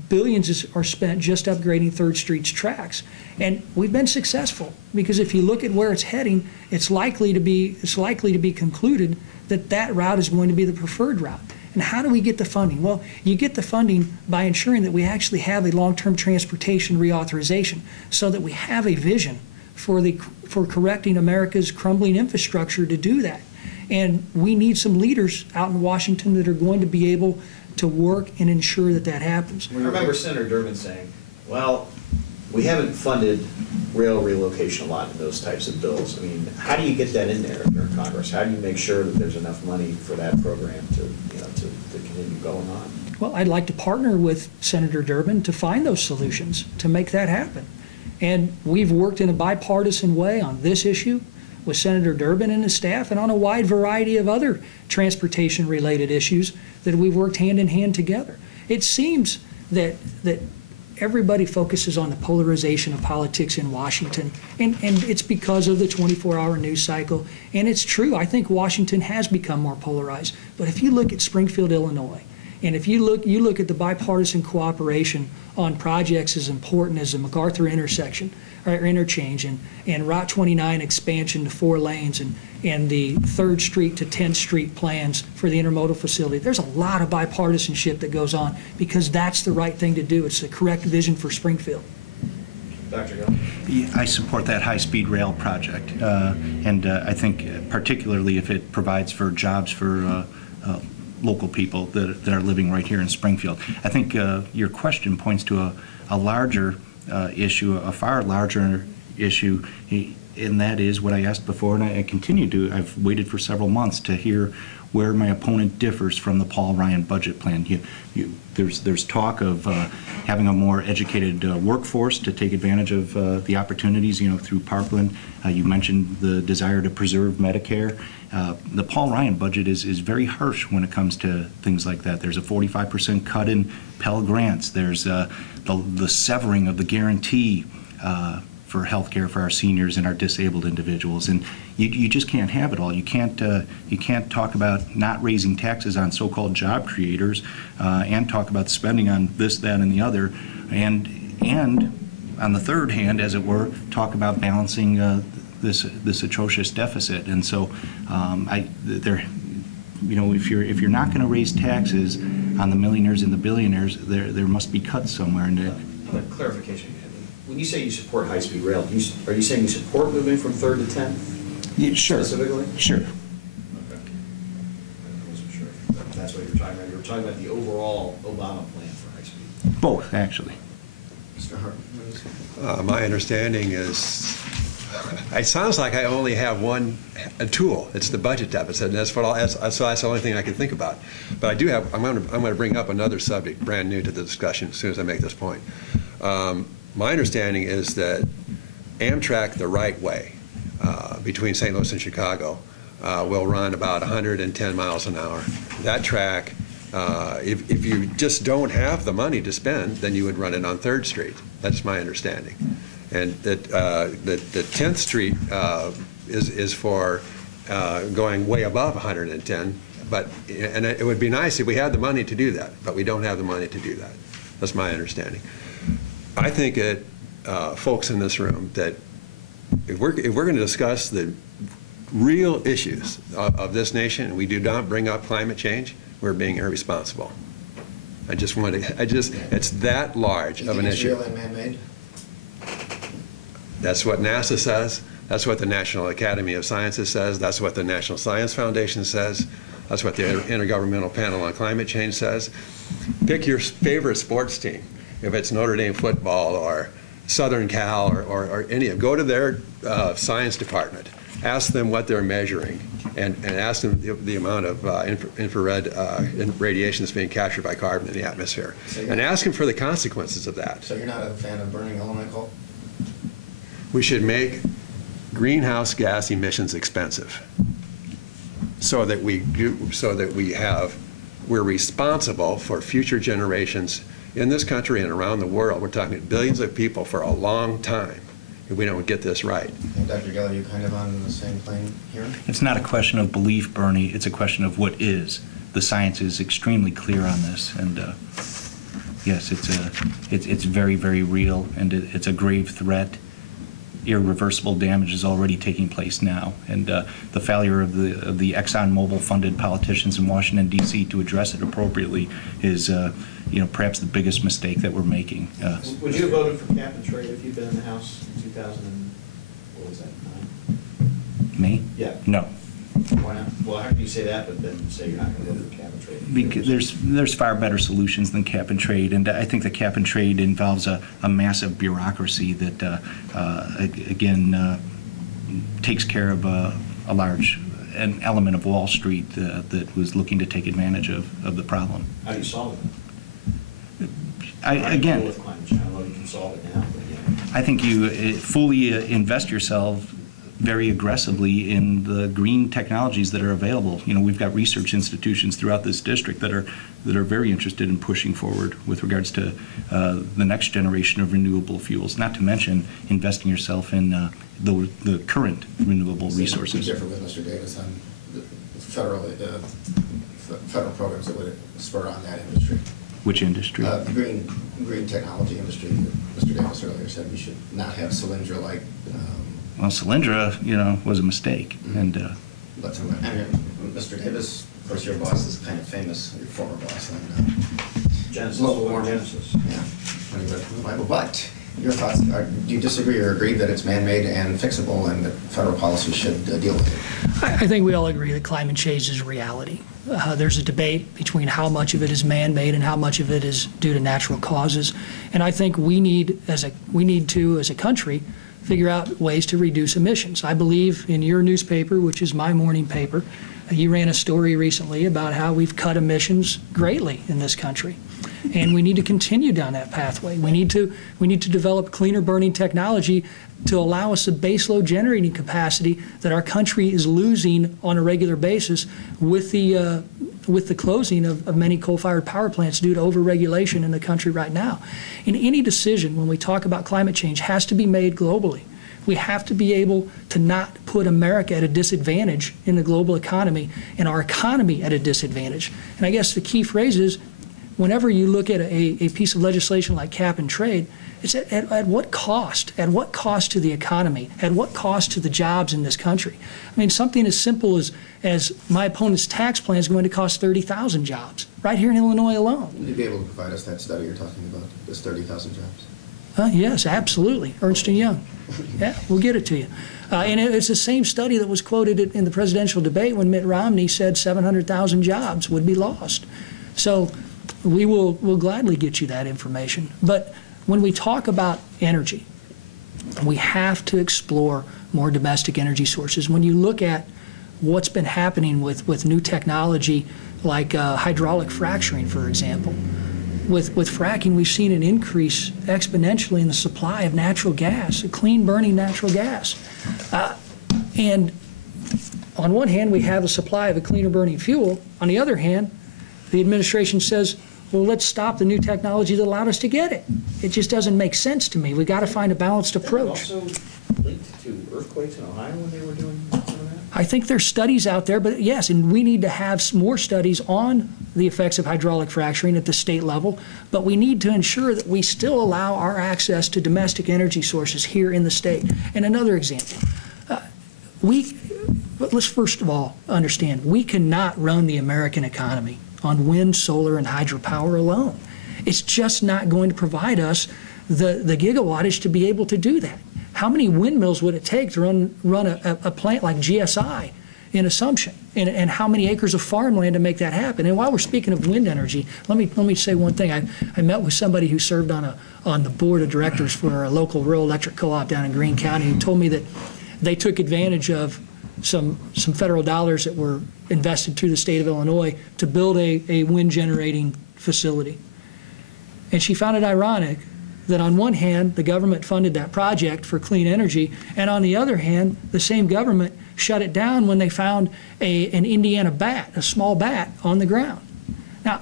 billions are spent just upgrading 3rd Street's tracks. And we've been successful, because if you look at where it's heading, it's likely to be concluded that that route is going to be the preferred route. And how do we get the funding? Well, you get the funding by ensuring that we actually have a long-term transportation reauthorization, so that we have a vision for correcting America's crumbling infrastructure to do that. And we need some leaders out in Washington that are going to be able to work and ensure that that happens. I remember Senator Durbin saying, well, we haven't funded rail relocation a lot in those types of bills. I mean, how do you get that in there if you're in Congress? How do you make sure that there's enough money for that program to, you know, to continue going on? Well, I'd like to partner with Senator Durbin to find those solutions to make that happen. And we've worked in a bipartisan way on this issue with Senator Durbin and his staff, and on a wide variety of other transportation-related issues that we've worked hand in hand together. It seems that everybody focuses on the polarization of politics in Washington, and it's because of the 24-hour news cycle. And it's true, I think Washington has become more polarized. But if you look at Springfield, Illinois, and if you look at the bipartisan cooperation on projects as important as the MacArthur intersection or interchange and Route 29 expansion to 4 lanes and the 3rd Street to 10th Street plans for the intermodal facility, there's a lot of bipartisanship that goes on because that's the right thing to do. It's the correct vision for Springfield. Dr. Gill? I support that high-speed rail project, and I think particularly if it provides for jobs for local people that are living right here in Springfield. I think your question points to a larger issue, a far larger issue, and that is what I asked before, and I continue to. I've waited for several months to hear where my opponent differs from the Paul Ryan budget plan. There's talk of having a more educated workforce to take advantage of the opportunities, you know, through Parkland. You mentioned the desire to preserve Medicare. The Paul Ryan budget is very harsh when it comes to things like that. There's a 45% cut in Pell Grants. There's the severing of the guarantee for health care for our seniors and our disabled individuals. And you just can't have it all. You can't talk about not raising taxes on so-called job creators and talk about spending on this, that, and the other, and on the third hand, as it were, talk about balancing this atrocious deficit. And so, if you're not going to raise taxes on the millionaires and the billionaires, there must be cuts somewhere. A clarification. When you say you support high-speed rail, are you saying you support moving from 3rd to 10th? Yeah, sure. Specifically? Sure. Okay. I wasn't sure if that's what you were talking about. You were talking about the overall Obama plan for high-speed. Both, actually. Mr. Hartman? My understanding is, it sounds like I only have a tool. It's the budget deficit, and that's the only thing I can think about. But I do have. I'm going to bring up another subject, brand new to the discussion, as soon as I make this point. My understanding is that Amtrak, the right way, between St. Louis and Chicago, will run about 110 miles an hour. That track, if you just don't have the money to spend, then you would run it on 3rd Street. That's my understanding. And that the 10th Street is for going way above 110. And it would be nice if we had the money to do that, but we don't have the money to do that. That's my understanding. I think that folks in this room, that if we're going to discuss the real issues of this nation and we do not bring up climate change, we're being irresponsible. It's that large of an issue. Real and man-made? That's what NASA says. That's what the National Academy of Sciences says. That's what the National Science Foundation says. That's what the Intergovernmental Panel on Climate Change says. Pick your favorite sports team. If it's Notre Dame football or Southern Cal or any of them, go to their science department, ask them what they're measuring, and ask them the amount of infrared radiation that's being captured by carbon in the atmosphere, and ask them for the consequences of that. So you're not a fan of burning element coal? We should make greenhouse gas emissions expensive, so that we're responsible for future generations in this country and around the world. We're talking billions of people for a long time if we don't get this right. And Dr. Gill, are you kind of on the same plane here? It's not a question of belief, Bernie. It's a question of what is. The science is extremely clear on this, and yes, it's very, very real, and it's a grave threat. Irreversible damage is already taking place now, and the failure of the ExxonMobil-funded politicians in Washington, D.C. to address it appropriately is, perhaps the biggest mistake that we're making. Would you have voted for cap and trade if you'd been in the House in what was that, 9? Me? Yeah. No. Why not? Well, how can you say that, but then say you're not going to go through cap and trade? Because there's far better solutions than cap and trade, and I think the cap and trade involves a massive bureaucracy that, again, takes care of an element of Wall Street that was looking to take advantage of the problem. How do you solve it? Again, With climate change, I don't know if you can solve it now, but yeah. I think you fully invest yourself very aggressively in the green technologies that are available. You know, we've got research institutions throughout this district that are very interested in pushing forward with regards to the next generation of renewable fuels, not to mention investing yourself in the current renewable resources. We differ with Mr. Davis on the federal programs that would spur on that industry. Which industry? The green technology industry that Mr. Davis earlier said we should not have Solyndra-like. Well, Solyndra, you know, was a mistake, and. But I mean, Mr. Davis, of course, your boss is kind of famous, your former boss, and Genesis, more Genesis. Yeah, when he read from the Bible. But your thoughts are: do you disagree or agree that it's man-made and fixable, and that federal policy should deal with it? I think we all agree that climate change is a reality. There's a debate between how much of it is man-made and how much of it is due to natural causes, and I think we need to, as a country, figure out ways to reduce emissions. I believe in your newspaper, which is my morning paper, you ran a story recently about how we've cut emissions greatly in this country. And we need to continue down that pathway. We need to develop cleaner burning technology to allow us a baseload generating capacity that our country is losing on a regular basis with the closing of many coal-fired power plants due to overregulation in the country right now. And any decision when we talk about climate change has to be made globally. We have to be able to not put America at a disadvantage in the global economy and our economy at a disadvantage. And I guess the key phrase is, whenever you look at a piece of legislation like cap and trade, it's at what cost? At what cost to the economy? At what cost to the jobs in this country? I mean, something as simple as my opponent's tax plan is going to cost 30,000 jobs right here in Illinois alone. Would you be able to provide us that study you're talking about, this 30,000 jobs? Yes, absolutely. Ernst & Young. Yeah, we'll get it to you. And it's the same study that was quoted in the presidential debate when Mitt Romney said 700,000 jobs would be lost. So we'll gladly get you that information. But when we talk about energy, we have to explore more domestic energy sources. When you look at what's been happening with new technology like hydraulic fracturing, for example, with fracking, we've seen an increase exponentially in the supply of natural gas, clean burning natural gas. And on one hand, we have a supply of a cleaner burning fuel. On the other hand, the administration says, well, let's stop the new technology that allowed us to get it. It just doesn't make sense to me. We've got to find a balanced approach. Also linked to earthquakes in Ohio when they were doing some of that? I think there's studies out there, but yes, and we need to have more studies on the effects of hydraulic fracturing at the state level, but we need to ensure that we still allow our access to domestic energy sources here in the state. And another example, let's first of all understand, we cannot run the American economy on wind, solar, and hydropower alone. It's just not going to provide us the gigawattage to be able to do that. How many windmills would it take to run a plant like GSI in Assumption? And how many acres of farmland to make that happen? And while we're speaking of wind energy, let me say one thing. I met with somebody who served on the board of directors for a local rural electric co-op down in Greene County, who told me that they took advantage of some federal dollars that were invested through the state of Illinois to build a wind generating facility. And she found it ironic that on one hand, the government funded that project for clean energy, and on the other hand, the same government shut it down when they found an Indiana bat, a small bat, on the ground. Now,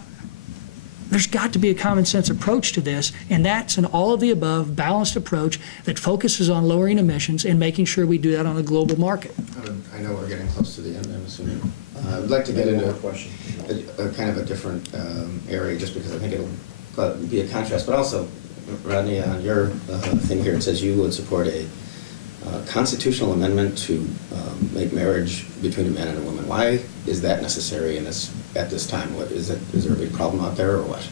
there's got to be a common sense approach to this, and that's an all of the above balanced approach that focuses on lowering emissions and making sure we do that on a global market. I know we're getting close to the end, I'm assuming. I'd like to get into a kind of a different area, just because I think it'll be a contrast, but also, Rodney, on your thing here, it says you would support a constitutional amendment to make marriage between a man and a woman. Why is that necessary at this time? Is there a big problem out there, or what?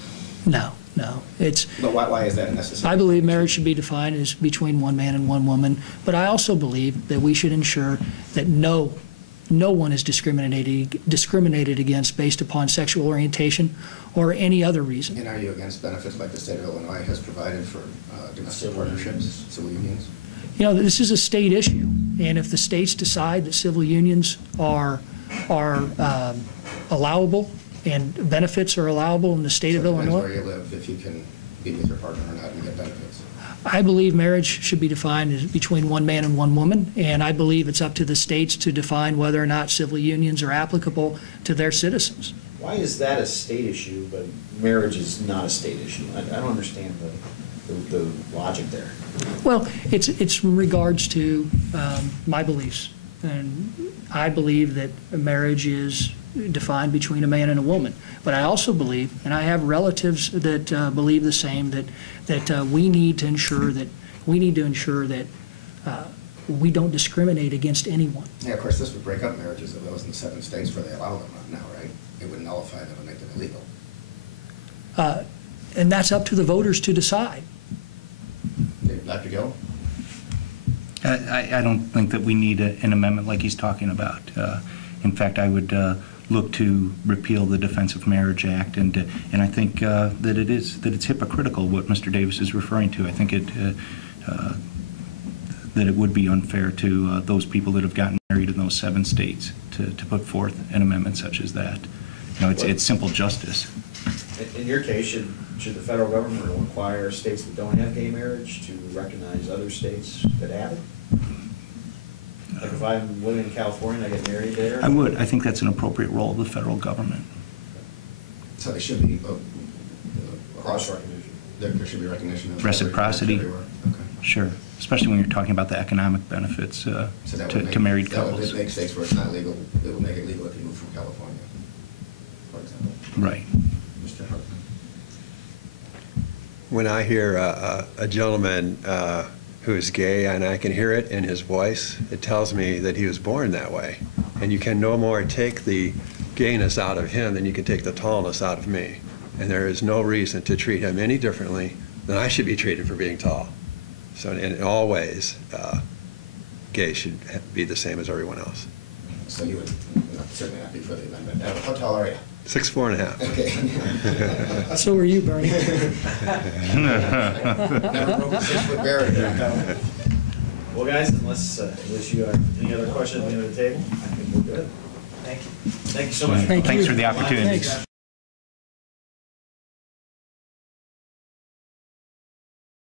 No, No. It's, But why is that a necessary? I believe marriage should be defined as between one man and one woman, but I also believe that we should ensure that no one is discriminated against based upon sexual orientation or any other reason. And are you against benefits like the state of Illinois has provided for domestic partnerships, civil unions? You know, this is a state issue, and if the states decide that civil unions are allowable and benefits are allowable in the state of Illinois. It depends where you live, if you can be with your partner or not and get benefits. I believe marriage should be defined as between one man and one woman, and I believe it's up to the states to define whether or not civil unions are applicable to their citizens. Why is that a state issue, but marriage is not a state issue? I don't understand the logic there. Well, it's in regards to my beliefs, and I believe that marriage is defined between a man and a woman. But I also believe, and I have relatives that believe the same, that we need to ensure that we don't discriminate against anyone. Yeah, of course, this would break up marriages of those in the 7 states where they allow them now, right? It would nullify them and make them illegal. And that's up to the voters to decide. Dr. Gill? I don't think that we need an amendment like he's talking about. In fact, I would look to repeal the Defense of Marriage Act, and I think that it's hypocritical what Mr. Davis is referring to. I think that it would be unfair to those people that have gotten married in those 7 states to put forth an amendment such as that. You know, it's simple justice. In your case, should the federal government require states that don't have gay marriage to recognize other states that have it? Like if I'm living in California and I get married there? I would. I think that's an appropriate role of the federal government. So they should be Cross recognition. There should be recognition of Reciprocity. everywhere. Okay. Sure, especially when you're talking about the economic benefits So that to would married that couples. would make states where it's not legal, it would make it legal if you move from California, for example. Right. Mr. Hartman? When I hear a gentleman who is gay, and I can hear it in his voice, it tells me that he was born that way. And you can no more take the gayness out of him than you can take the tallness out of me. And there is no reason to treat him any differently than I should be treated for being tall. So in all ways, gay should be the same as everyone else. So you would certainly not be for the amendment. How tall are you? 6'4.5". Okay. So are you, Bernie. Never broke the 6-foot barrier. Well, guys, unless you have any other questions at the end of the table, I think we're good. Thank you. Thank you so much. Thank you. Thanks for the opportunity. Thanks.